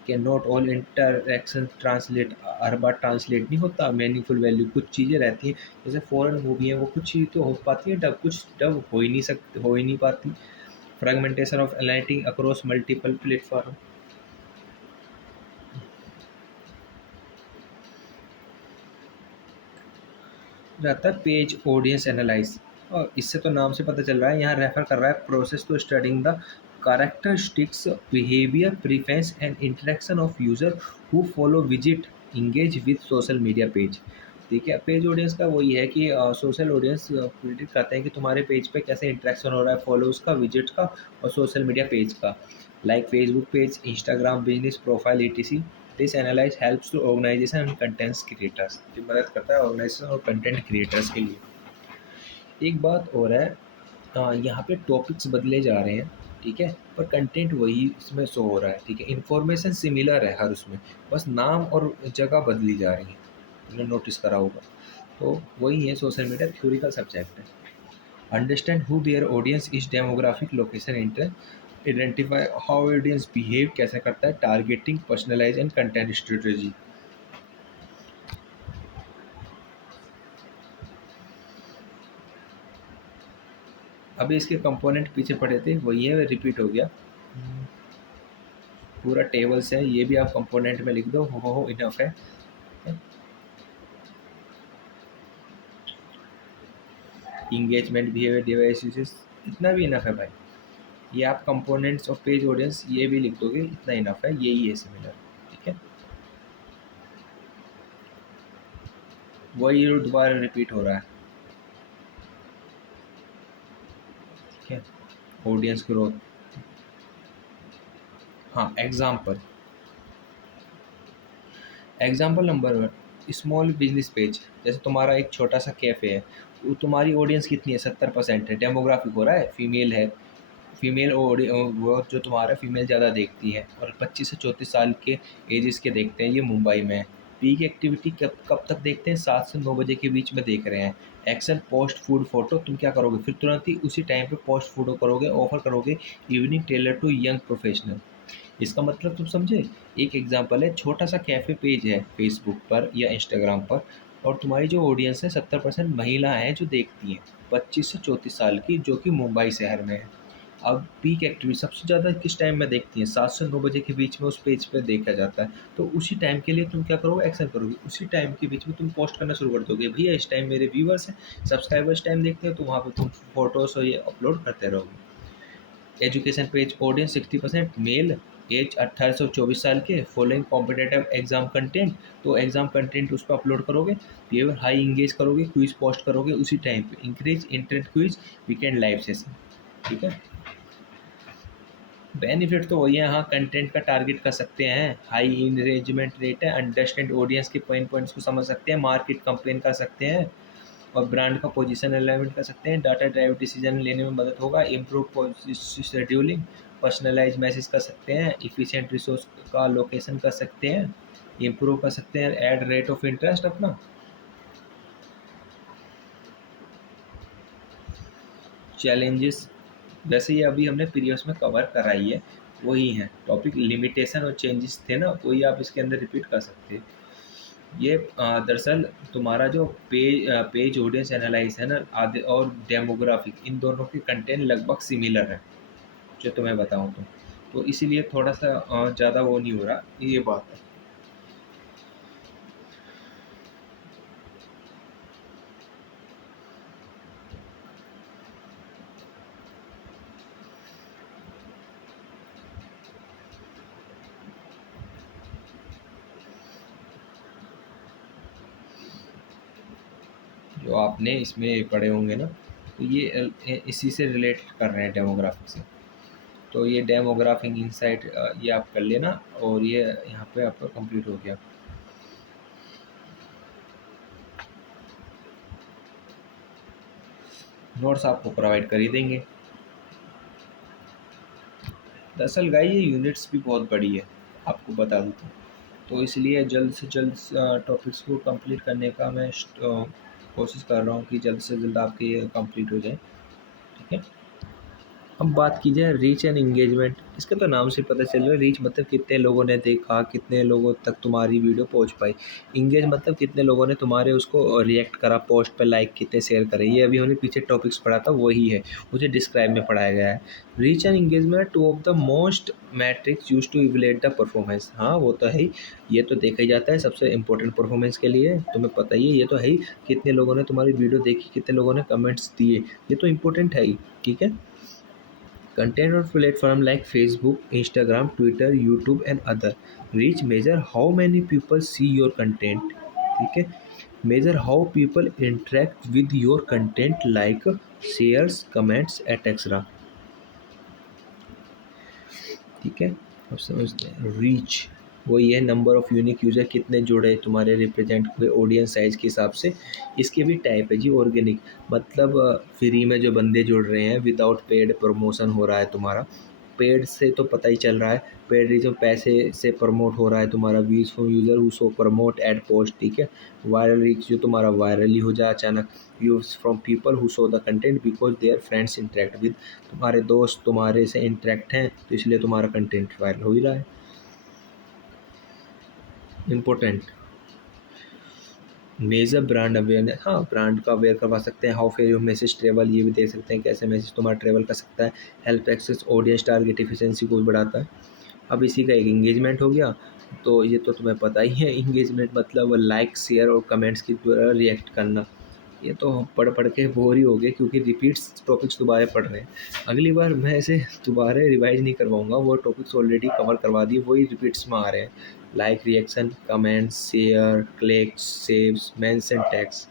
can not all interaction translate, her bar translate नहीं होता मीनिंगफुल वैल्यू, कुछ चीज़ें रहती हैं जैसे फॉरेन मूवी है वो कुछ चीज़ तो हो पाती है डब, कुछ डब हो ही नहीं सकती, हो ही नहीं पाती। Fragmentation of analytic across multiple platform रहता है। पेज ऑडियंस एनालाइज, और इससे तो नाम से पता चल रहा है यहाँ रेफर कर रहा है process to studying the characteristics, behaviour, preference and interaction of user who follow, visit, engage with social media page. ठीक है, पेज ऑडियंस का वही है कि सोशल ऑडियंस प्रिडिक्ट करते हैं कि तुम्हारे पेज पे कैसे इंटरेक्शन हो रहा है, फॉलोज का, विजिट का और सोशल मीडिया पेज का, like Facebook page, Instagram business profile etc। This analyse helps to organisation and content creators, ये मदद करता है ऑर्गेनाइजेशन और कंटेंट क्रिएटर्स के लिए। एक बात और है, यहाँ पे टॉपिक्स बदले जा रहे हैं, ठीक है, पर कंटेंट वही इसमें शो हो रहा है, ठीक है। इन्फॉर्मेशन सिमिलर है हर उसमें, बस नाम और जगह बदली जा रही है, तुमने नोटिस करा होगा। तो वही है, सोशल मीडिया थ्योरी का सब्जेक्ट है। Understand who their audience is, demographic, location, interest, identify how audience behave, कैसे करता है, targeting, personalise and content strategy. अभी इसके कंपोनेंट पीछे पड़े थे, वही है, रिपीट हो गया। पूरा टेबल्स है, ये भी आप कंपोनेंट में लिख दो, हो इनफ है। इंगेजमेंट, बिहेवियर, डिवाइस यूसेस, इतना भी इनफ है भाई। ये आप कंपोनेंट्स और पेज ऑडियंस ये भी लिख दोगे, इतना इनफ है, यही है सिमिलर, ठीक है। वही दोबारा रिपीट हो रहा है, ठीक है। ऑडियंस ग्रोथ, हाँ, example number 1, small business page. जैसे तुम्हारा एक छोटा सा कैफ़े है, वो तुम्हारी ऑडियंस कितनी है, 70% है, डेमोग्राफिक हो रहा है, फीमेल है, फीमेल वो जो तुम्हारा फीमेल ज़्यादा देखती है, और 25 से 34 साल के एजेस के देखते हैं, ये मुंबई में है। पीक एक्टिविटी कब कब तक देखते हैं, 7 से 9 बजे के बीच में देख रहे हैं। एक्शन, पोस्ट फूड फोटो, तुम क्या करोगे, फिर तुरंत ही उसी टाइम पे पोस्ट फोटो करोगे, ऑफर करोगे, evening tailor to young professional. इसका मतलब तुम समझे। एक एग्जांपल है, छोटा सा कैफ़े पेज है फेसबुक पर या इंस्टाग्राम पर, और तुम्हारी जो ऑडियंस है 70% महिला हैं जो देखती हैं, 25 से 34 साल की, जो कि मुंबई शहर में है। अब पीक एक्टिविटी सबसे ज़्यादा किस टाइम में देखती हैं, 7 से 9 बजे के बीच में उस पेज पे देखा जाता है। तो उसी टाइम के लिए तुम क्या करोगे, एक्शन करोगे, उसी टाइम के बीच में तुम पोस्ट करना शुरू कर दोगे, भैया इस टाइम मेरे व्यूवर्स हैं, सब्सक्राइबर्स टाइम देखते हैं, तो वहाँ पे तुम फोटोज़ और ये अपलोड करते रहोगे। Education page audience 60% male, age 18 से 24 साल के, फॉलोइंग कॉम्पिटेटिव एग्जाम कंटेंट, तो एग्जाम कंटेंट उस पर अपलोड करोगे। बिहेवियर हाई इंगेज करोगे, क्विज पोस्ट करोगे उसी टाइम पे, increase interest quiz, weekend live session, ठीक है। बेनिफिट तो वही है, हाँ, कंटेंट का टारगेट कर सकते हैं, हाई इंगेजमेंट रेट है, अंडरस्टैंड ऑडियंस के पॉइंट्स को समझ सकते हैं, मार्केट कंपेन कर सकते हैं, और ब्रांड का पोजीशन एलिमेंट कर सकते हैं, डाटा ड्राइव डिसीजन लेने में मदद होगा, इम्प्रूव शेड्यूलिंग, पर्सनलाइज मैसेज कर सकते हैं, इफ़िशिएंट रिसोर्स का लोकेशन कर सकते हैं, इम्प्रूव कर सकते हैं ऐड रेट ऑफ इंटरेस्ट अपना। चैलेंजेस, वैसे ये अभी हमने प्रीवियस में कवर कराई है, वही है टॉपिक, लिमिटेशन और चेंजेस थे ना, वही आप इसके अंदर रिपीट कर सकते हैं। ये दरअसल तुम्हारा जो पेज ऑडियंस एनालाइज है ना, आधे और डेमोग्राफिक, इन दोनों के कंटेंट लगभग सिमिलर है, जो तुम्हें बताऊं तो इसीलिए थोड़ा सा ज़्यादा वो नहीं हो रहा, ये बात है। जो आपने इसमें पढ़े होंगे ना, तो ये इसी से रिलेट कर रहे हैं, डेमोग्राफिक से। तो ये डेमोग्राफिक इंसाइट ये आप कर लेना, और ये यहाँ पे आपका कंप्लीट हो गया। नोट्स आपको प्रोवाइड कर ही देंगे। दरअसल गाई ये यूनिट्स भी बहुत बड़ी है, आपको बता दूँ तो इसलिए जल्द से जल्द टॉपिक्स को कंप्लीट करने का मैं कोशिश कर रहा हूँ कि जल्द से जल्द आपके ये कंप्लीट हो जाए, ठीक है। अब बात की जाए रीच एंड इंगेजमेंट, इसका तो नाम से पता चल रहा है। रीच मतलब कितने लोगों ने देखा, कितने लोगों तक तुम्हारी वीडियो पहुंच पाई। इंगेज मतलब कितने लोगों ने तुम्हारे उसको रिएक्ट करा, पोस्ट पे लाइक कितने, शेयर करे। ये अभी हमने पीछे टॉपिक्स पढ़ा था, वही है, मुझे डिस्क्राइब में पढ़ाया गया है। Reach and engagement two of the most metrics use to evaluate the performance. हाँ वो तो है ही, ये तो देखा ही जाता है सबसे इंपॉर्टेंट परफॉर्मेंस के लिए, तुम्हें पता ही है, ये तो है ही। कितने लोगों ने तुम्हारी वीडियो देखी, कितने लोगों ने कमेंट्स दिए, ये तो इम्पोर्टेंट है ही, ठीक है। Content on platform like Facebook, Instagram, Twitter, YouTube and other reach measure how many people see your content. ठीक है, measure how people interact with your content like shares, comments, etc. ठीक है, अब समझते हैं रीच, वही है नंबर ऑफ़ यूनिक यूज़र, कितने जुड़े तुम्हारे रिप्रेजेंट हुए ऑडियंस साइज़ के हिसाब से। इसके भी टाइप है जी, ऑर्गेनिक मतलब फ्री में जो बंदे जुड़ रहे हैं, विदाउट पेड प्रमोशन हो रहा है तुम्हारा। पेड से तो पता ही चल रहा है, पेड रीच पैसे से प्रमोट हो रहा है तुम्हारा, views from user who so promote ad post, ठीक है। वायरल रीच जो तुम्हारा वायरल ही हो जाए अचानक, views from people who so the content because their friends interact with, तुम्हारे दोस्त तुम्हारे से इंटरेक्ट हैं तो इसलिए तुम्हारा कंटेंट वायरल हो ही रहा है। इम्पोर्टेंट मेजर ब्रांड अवेयरनेस, हाँ ब्रांड का अवेयर करवा सकते हैं। How fair your message travel, ये भी देख सकते हैं कैसे मैसेज तुम्हारा ट्रेवल कर सकता है। Help access audience target efficiency को भी बढ़ाता है। अब इसी का एक इंगेजमेंट हो गया, तो ये तो तुम्हें पता ही है, इंगेजमेंट मतलब लाइक शेयर और कमेंट्स की द्वारा रिएक्ट करना। ये तो पढ़ पढ़ के बोर ही हो गए, क्योंकि रिपीट्स टॉपिक्स दोबारा पढ़ रहे हैं। अगली बार मैं इसे दोबारा रिवाइज नहीं करवाऊंगा, वो टॉपिक्स ऑलरेडी कवर करवा दिए, वही रिपीट्स में आ रहे हैं। Like, reaction, comments, share, clicks, saves, mention, tags.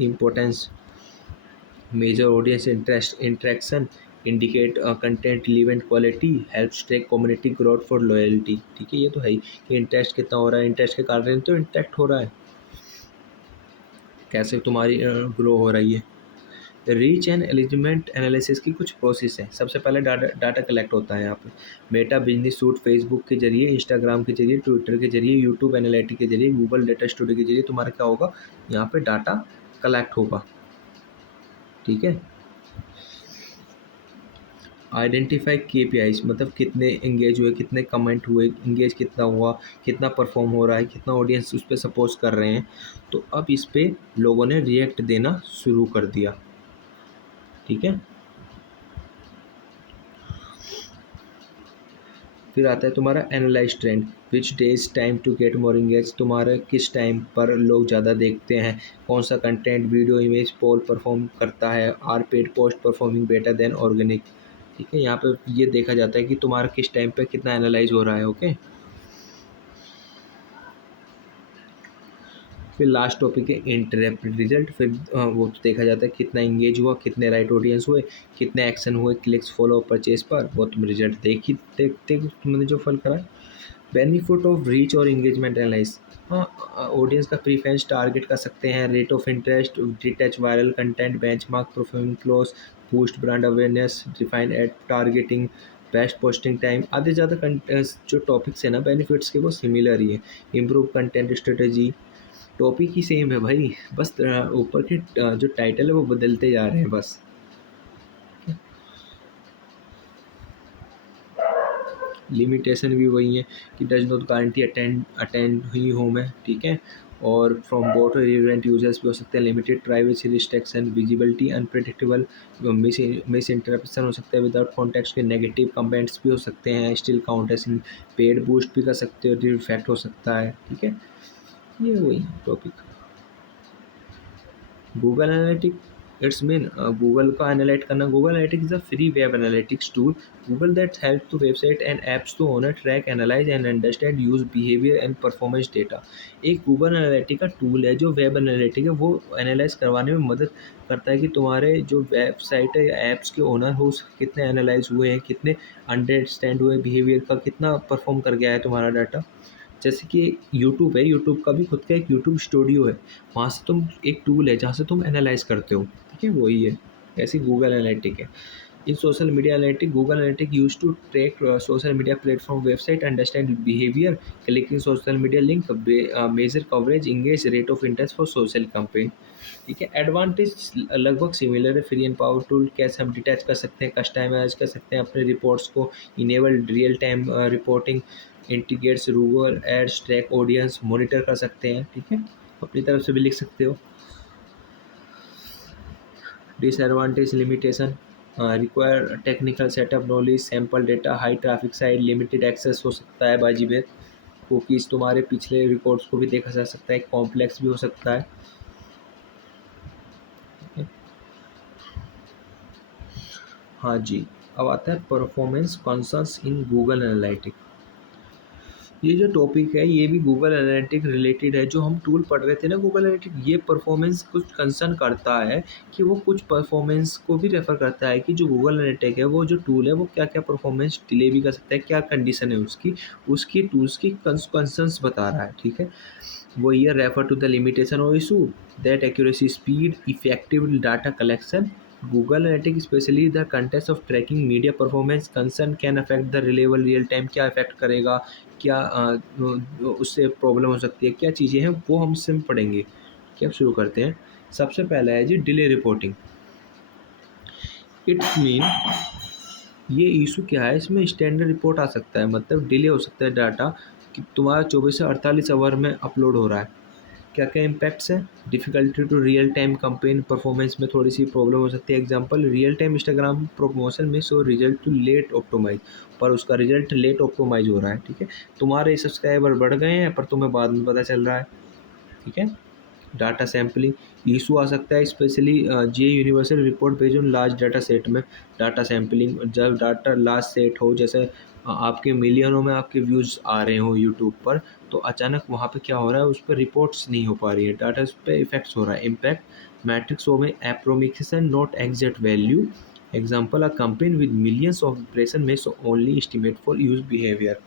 Importance measure audience interest interaction, indicate content relevant quality, help track community growth for loyalty. ठीक है, ये तो है ही कि इंटरेस्ट कितना हो रहा है, इंटरेस्ट के कारण तो इंटरेक्ट हो रहा है, कैसे तुम्हारी ग्रो हो रही है। रीच एंड एलिजिमेंट एनालिसिस की कुछ प्रोसेस है। सबसे पहले डाटा डाटा कलेक्ट होता है यहाँ पे। मेटा बिजनेस सूट फेसबुक के जरिए, इंस्टाग्राम के जरिए, ट्विटर के जरिए, यूट्यूब एनालिटिक के जरिए, गूगल डेटा स्टूडियो के जरिए तुम्हारा क्या होगा, यहाँ पे डाटा कलेक्ट होगा, ठीक है। आइडेंटिफाई KPIs मतलब कितने एंगेज हुए, कितने कमेंट हुए, एंगेज कितना हुआ, कितना परफॉर्म हो रहा है, कितना ऑडियंस उस पर सपोज कर रहे हैं। तो अब इस पे लोगों ने रिएक्ट देना शुरू कर दिया, ठीक है। फिर आता है तुम्हारा analyse trend, which days time to get more engage, तुम्हारे किस टाइम पर लोग ज़्यादा देखते हैं, कौन सा content, video, image, poll perform करता है, are paid post performing better than organic. ठीक है, यहाँ पे ये देखा जाता है कि तुम्हारा किस टाइम पे कितना एनालाइज हो रहा है, ओके। फिर लास्ट टॉपिक है इंटरप्ट रिजल्ट। फिर वो तो देखा जाता है कितना इंगेज हुआ, कितने राइट ऑडियंस हुए, कितने एक्शन हुए क्लिक्स, फॉलो, परचेज पर, वो तुम रिजल्ट देखते तुमने जो फल करा। बेनिफिट ऑफ रीच और इंगेजमेंट एनालाइज, हाँ ऑडियंस का प्रीफरेंस टारगेट कर सकते हैं, rate of interest, detach viral content, benchmark performing close, boost brand awareness, define ad targeting, best posting time, आधे ज़्यादा जो टॉपिक्स है ना बेनिफिट्स के वो सिमिलर ही है। इम्प्रूव कंटेंट स्ट्रेटेजी, टॉपिक ही सेम है भाई, बस ऊपर के जो टाइटल है वो बदलते जा रहे हैं बस। लिमिटेशन भी वही है कि डज नॉट गारंटी अटेंड हुई हूँ मैं, ठीक है। और फ्रॉम बोट रिलेवेंट यूजर्स भी हो सकते हैं, limited privacy restriction, visibility unpredictable, miss interruption हो सकता है विदाउट कॉन्टेक्स्ट के, नेगेटिव कमेंट्स भी हो सकते हैं, still count as paid boost भी कर सकते हो, इफेक्ट हो सकता है, ठीक है। ये वही topic. Google analytic, it's mean Google का एनालाइट करना। Google analytics is a free web analytics tool Google that help to website and apps to owner track analyse and understand use behaviour and performance data. एक Google analytic का tool है जो web analytic है, वो analyse करवाने में मदद करता है कि तुम्हारे जो वेबसाइट है या एप्स के ओनर हो कितने एनालाइज हुए हैं, कितने अंडरस्टैंड हुए, बिहेवियर का कितना परफॉर्म कर गया है तुम्हारा डाटा। जैसे कि यूट्यूब है, यूट्यूब का भी खुद का एक यूट्यूब स्टूडियो है, वहाँ से तुम एक टूल है जहाँ से तुम एनालाइज करते हो, ठीक है, वही है। ऐसी गूगल एनालिटिक है। In social media analytics, Google Analytics used to track social media platform website, understand behavior, clicking social media link, measure coverage, engage rate of interest for social campaign. ठीक है, एडवांटेज लगभग similar है। Free and power tool कैसे हम detach कर सकते हैं, customise कर सकते हैं अपने रिपोर्ट्स को, enable real time reporting, integrates Google ads, track audience, monitor कर सकते हैं। ठीक है, अपनी तरफ से भी लिख सकते हो। Disadvantage limitation, require technical setup knowledge, sample data, high traffic side, limited access हो सकता है बाजी बेर, कुकीज़ तुम्हारे पिछले रिकॉर्ड्स को भी देखा जा सकता है, कॉम्प्लेक्स भी हो सकता है। हाँ जी, अब आता है performance concerns in Google analytics. ये जो टॉपिक है ये भी गूगल एनालिटिक रिलेटेड है। जो हम टूल पढ़ रहे थे ना गूगल एनालिटिक, ये परफॉर्मेंस कुछ कंसर्न करता है कि वो कुछ परफॉर्मेंस को भी रेफर करता है कि जो गूगल एनालिटिक है वो जो टूल है वो क्या क्या परफॉर्मेंस डिले भी कर सकता है, क्या कंडीशन है उसकी, उसकी टूल्स की कंसर्न्स बता रहा है। ठीक है, वो ये रेफर टू द लिमिटेशन और issue that accuracy, speed, effective data collection, Google analytic specially the contest of tracking media performance concern can affect the reliable real time, क्या अफेक्ट करेगा, क्या उससे प्रॉब्लम हो सकती है, क्या चीज़ें हैं वो हम इससे पढ़ेंगे। क्या अब शुरू करते हैं। सबसे पहला है जी डिले रिपोर्टिंग। इट्स मीन, ये इशू क्या है, इसमें स्टैंडर्ड रिपोर्ट आ सकता है, मतलब डिले हो सकता है डाटा कि तुम्हारा 24 से 48 आवर में अपलोड हो रहा है। क्या क्या इम्पैक्ट्स हैं, difficulty to real time campaign performance में थोड़ी सी प्रॉब्लम हो सकती है। Example, real time Instagram promotion में show result too late optimise, पर उसका रिजल्ट लेट ऑप्टिमाइज हो रहा है। ठीक है, तुम्हारे सब्सक्राइबर बढ़ गए हैं पर तुम्हें बाद में पता चल रहा है। ठीक है, डाटा सैम्पलिंग इशू आ सकता है, specially J universal report based on large data set में। डाटा सैम्पलिंग, जब डाटा लार्ज सेट हो, जैसे आपके मिलियनों में आपके व्यूज़ आ रहे हो यूट्यूब पर, तो अचानक वहाँ पे क्या हो रहा है, उस पर रिपोर्ट्स नहीं हो पा रही है, डाटा उस पर इफेक्ट्स हो रहा है। इम्पैक्ट मैट्रिक्स हो में approximation not exact value. Example, a campaign with millions of impression में so only estimate for use behaviour.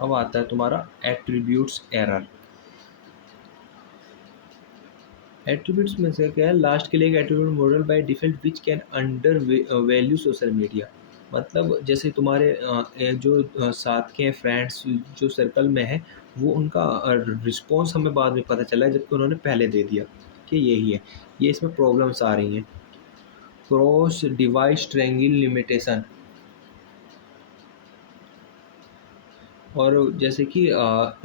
अब आता है तुम्हारा एट्रीब्यूट्स एरर। एट्रीब्यूट्स में से क्या है, लास्ट के लिए एक attribute model by default which can under value social media. मतलब जैसे तुम्हारे जो साथ के फ्रेंड्स जो सर्कल में है, वो उनका रिस्पॉन्स हमें बाद में पता चला है जबकि उन्होंने पहले दे दिया कि यही है। ये इसमें प्रॉब्लम्स आ रही हैं। क्रॉस डिवाइस ट्रायंगल लिमिटेशन, और जैसे कि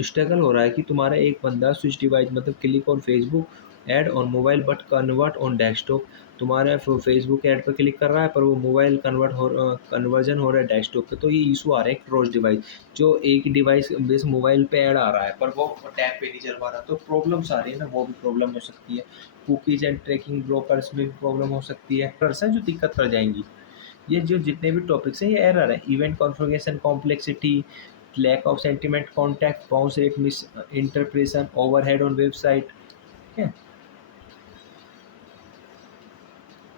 स्ट्रगल हो रहा है कि तुम्हारा एक बंदा स्विच डिवाइस, मतलब click on Facebook add on mobile but convert on desktop. तुम्हारा फेसबुक ऐड पर क्लिक कर रहा है पर वो मोबाइल कन्वर्जन हो रहा है डेस्कटॉप पे। तो ये इशू आ रहा है क्रॉस डिवाइस, जो एक डिवाइस बेस मोबाइल पे ऐड आ रहा है पर वो टैब पे नहीं चल पा रहा, तो प्रॉब्लम्स आ रही है ना, वो भी प्रॉब्लम हो सकती है। कुकीज एंड ट्रैकिंग ब्रोकर्स में भी प्रॉब्लम हो सकती है, एरर्स हैं जो दिक्कत कर जाएंगी। ये जो जितने भी टॉपिक्स हैं ये एरर है। Event configuration complexity, lack of sentiment contact, bounce rate, miss interpretation, overhead on website. ठीक है,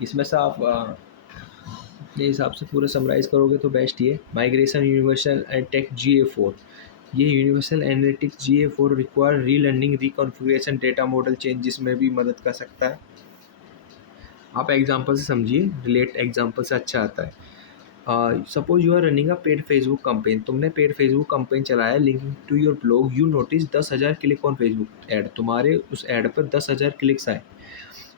इसमें से आप अपने हिसाब से पूरा समराइज करोगे तो बेस्ट ये माइग्रेशन यूनिवर्सल एटेक GA4। ये universal analytics GA4 require relearning reconfiguration data model changes में भी मदद कर सकता है। आप एग्जांपल से समझिए, रिलेट एग्जांपल से अच्छा आता है। Suppose you are running a paid Facebook campaign, तुमने पेड फेसबुक कंपेन चलाया linking to your blog, you notice 10,000 click on Facebook ad, तुम्हारे उस ऐड पर 10,000 क्लिक्स आए।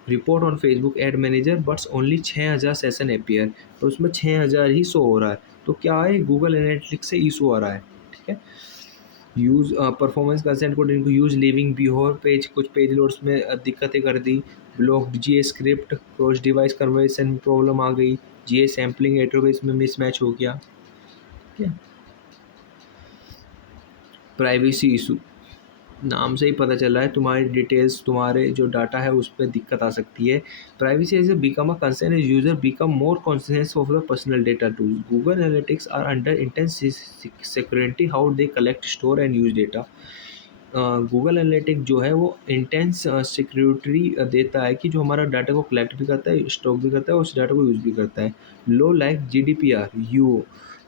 Report on Facebook ad manager buts only 6,000 session appear, तो उसमें 6,000 ही show हो रहा है। तो क्या है, गूगल एनालिटिक्स से इशू आ रहा है। ठीक है, यूज़ परफॉर्मेंस कंसेंट कोड इनको यूज़ लिविंग बिहोर पेज, कुछ पेज लोड्स में दिक्कतें कर दी। Blocked GA script, cross device conversation में प्रॉब्लम आ गई। GA सैम्पलिंग एट्रोबेस में मिसमैच हो गया। ठीक है, प्राइवेसी इशू, नाम से ही पता चला है तुम्हारी डिटेल्स, तुम्हारे जो डाटा है उस पर दिक्कत आ सकती है। Privacy as a become a concern as user become more conscious of the personal data tool. Google analytics are under intense security how they collect, store and use data. Google analytics जो है वो intense security देता है कि जो हमारा data को collect भी करता है, स्टॉक भी करता है और उस डाटा को यूज़ भी करता है। Law like GDPR,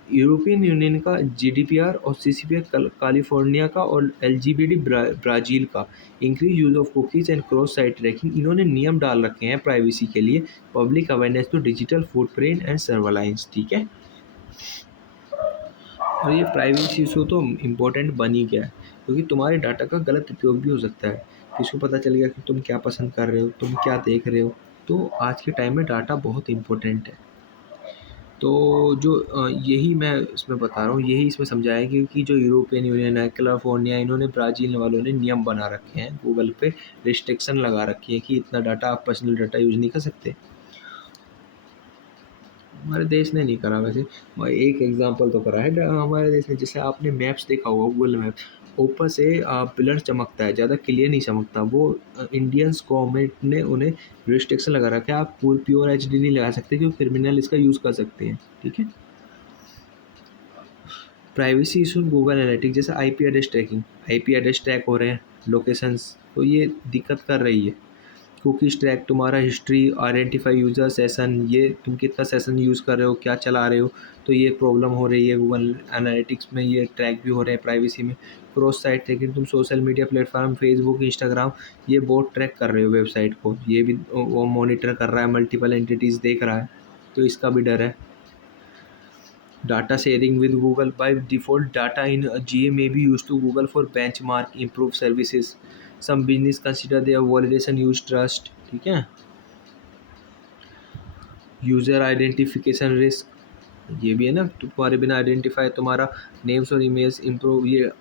European Union का जीडीपीआर और सीसीपीआर कैलिफोर्निया का और एलजीबीटी ब्राज़ील का। Increase use of cookies and cross site tracking, इन्होंने नियम डाल रखे हैं प्राइवेसी के लिए। Public awareness to digital footprint and surveillance, ठीक है। और ये प्राइवेसी इशू तो इम्पोर्टेंट बन ही गया है, क्योंकि तुम्हारे डाटा का गलत उपयोग भी हो सकता है। किसी को पता चल गया कि तुम क्या पसंद कर रहे हो, तुम क्या देख रहे हो। तो आज के टाइम में डाटा बहुत इम्पोर्टेंट है। तो जो यही मैं इसमें बता रहा हूँ, यही इसमें समझाया कि जो यूरोपियन यूनियन है, कैलिफोर्निया, इन्होंने ब्राज़ील वालों ने नियम बना रखे हैं, गूगल पे रिस्ट्रिक्शन लगा रखी है कि इतना डाटा आप पर्सनल डाटा यूज़ नहीं कर सकते। हमारे देश ने नहीं करा वैसे, एक एग्जांपल तो करा है हमारे देश ने। जैसे आपने मैप्स देखा होगा, गूगल मैप ऊपर से पिलर चमकता है, ज़्यादा क्लियर नहीं चमकता। वो इंडियंस गवर्नमेंट ने उन्हें रिस्ट्रिक्शन लगा रखा है, आप प्योर एचडी नहीं लगा सकते, क्योंकि क्रिमिनल इसका यूज़ कर सकते हैं, ठीक है। प्राइवेसी इशू गूगल एनालिटिक्स, जैसे IP address tracking, IP address track हो रहे हैं, लोकेशंस, तो ये दिक्कत कर रही है। कुकीज़ ट्रैक, तुम्हारा हिस्ट्री, आइडेंटिफाई यूज़र सेशन, ये तुम कितना सेशन यूज़ कर रहे हो, क्या चला रहे हो, तो ये प्रॉब्लम हो रही है गूगल एनालिटिक्स में। ये ट्रैक भी हो रहे हैं प्राइवेसी में। क्रॉस साइट ट्रैकिंग, तुम social media platform Facebook, Instagram, ये बहुत ट्रैक कर रहे हो वेबसाइट को, ये भी वो मॉनिटर कर रहा है, मल्टीपल एंटिटीज़ देख रहा है, तो इसका भी डर है। Data sharing with Google, by default data in GA may be used to Google for benchmark improve services. Some business consider their validation use trust, ठीक है। यूज़र आइडेंटिफिकेशन रिस्क, ये भी है ना, तुम्हारे बिना आइडेंटिफाई तुम्हारा नेम्स और ईमेल्स इम्प्रूव, ये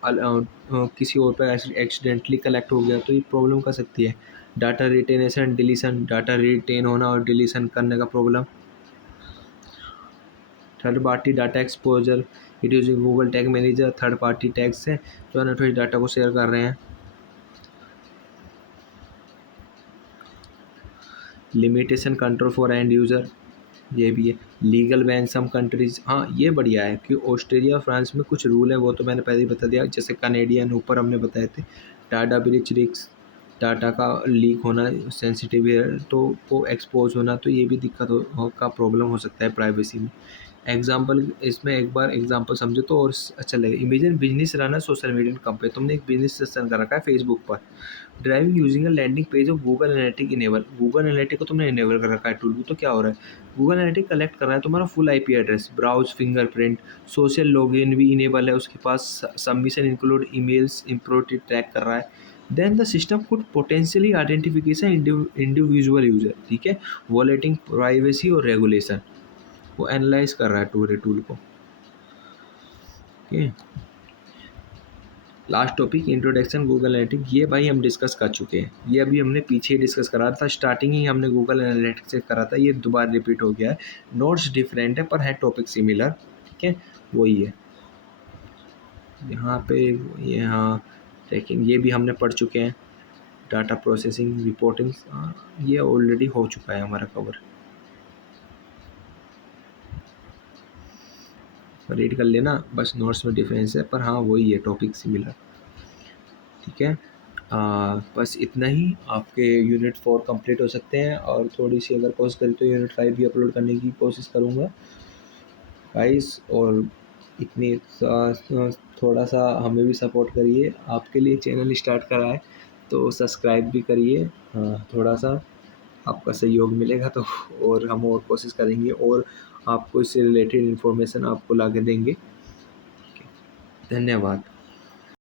किसी और पर एक्सीडेंटली कलेक्ट हो गया तो ये प्रॉब्लम कर सकती है। डाटा रिटेनेशन डिलीशन, डाटा रिटेन होना और डिलीशन करने का problem. Third party data exposure, it using Google tag manager, third party tags से जो अनऑथराइज डाटा को शेयर कर रहे हैं। Limitation control for end user, ये भी है। लीगल बैन सम कंट्रीज, हाँ ये बढ़िया है कि ऑस्ट्रेलिया फ्रांस में कुछ रूल है, वो तो मैंने पहले ही बता दिया। जैसे कनेडियन ऊपर हमने बताए थे। डाटा ब्रीच रिस्क, डाटा का लीक होना सेंसिटिव है तो वो एक्सपोज होना, तो ये भी दिक्कत का प्रॉब्लम हो सकता है प्राइवेसी में। एग्जाम्पल, इसमें एक बार एग्जाम्पल समझो तो और अच्छा लगेगा। Imagine business run social media company, तुमने एक बिजनेस रन कर रखा है फेसबुक पर। Driving using a landing page of Google analytic enable, Google analytic को तुमने इनेबल कर रखा है टूल, तो क्या हो रहा है, गूगल एनालिटिक कलेक्ट कर रहा है तुम्हारा full IP address, browse, fingerprint, social login भी इनेबल है उसके पास, submission include emails imported track कर रहा है। Then the system could potentially identification individual user, ठीक है, वॉलेटिंग प्राइवेसी और रेगुलेशन, वो एनालाइज कर रहा है पूरे टूल को। Okay, last topic introduction Google analytics, ये भाई हम डिस्कस कर चुके हैं, ये अभी हमने पीछे डिस्कस करा था, स्टार्टिंग ही हमने गूगल एनालिटिक्स से करा था, ये दोबारा रिपीट हो गया है। नोट्स डिफरेंट है पर है टॉपिक सिमिलर, ठीक है, वही है यहाँ पे। ये हाँ, लेकिन ये भी हमने पढ़ चुके हैं। डाटा प्रोसेसिंग, रिपोर्टिंग, ये ऑलरेडी हो चुका है हमारा कवर, रीड कर लेना, बस नोट्स में डिफरेंस है पर हाँ वही है, टॉपिक सिमिलर, ठीक है। बस इतना ही, आपके यूनिट 4 कंप्लीट हो सकते हैं, और थोड़ी सी अगर कोशिश करी तो यूनिट 5 भी अपलोड करने की कोशिश करूँगा गाइस। और इतनी थोड़ा सा हमें भी सपोर्ट करिए, आपके लिए चैनल स्टार्ट करा है तो सब्सक्राइब भी करिए। थोड़ा सा आपका सहयोग मिलेगा तो और हम और कोशिश करेंगे और आपको इससे रिलेटेड इन्फॉर्मेशन आपको ला के देंगे। धन्यवाद।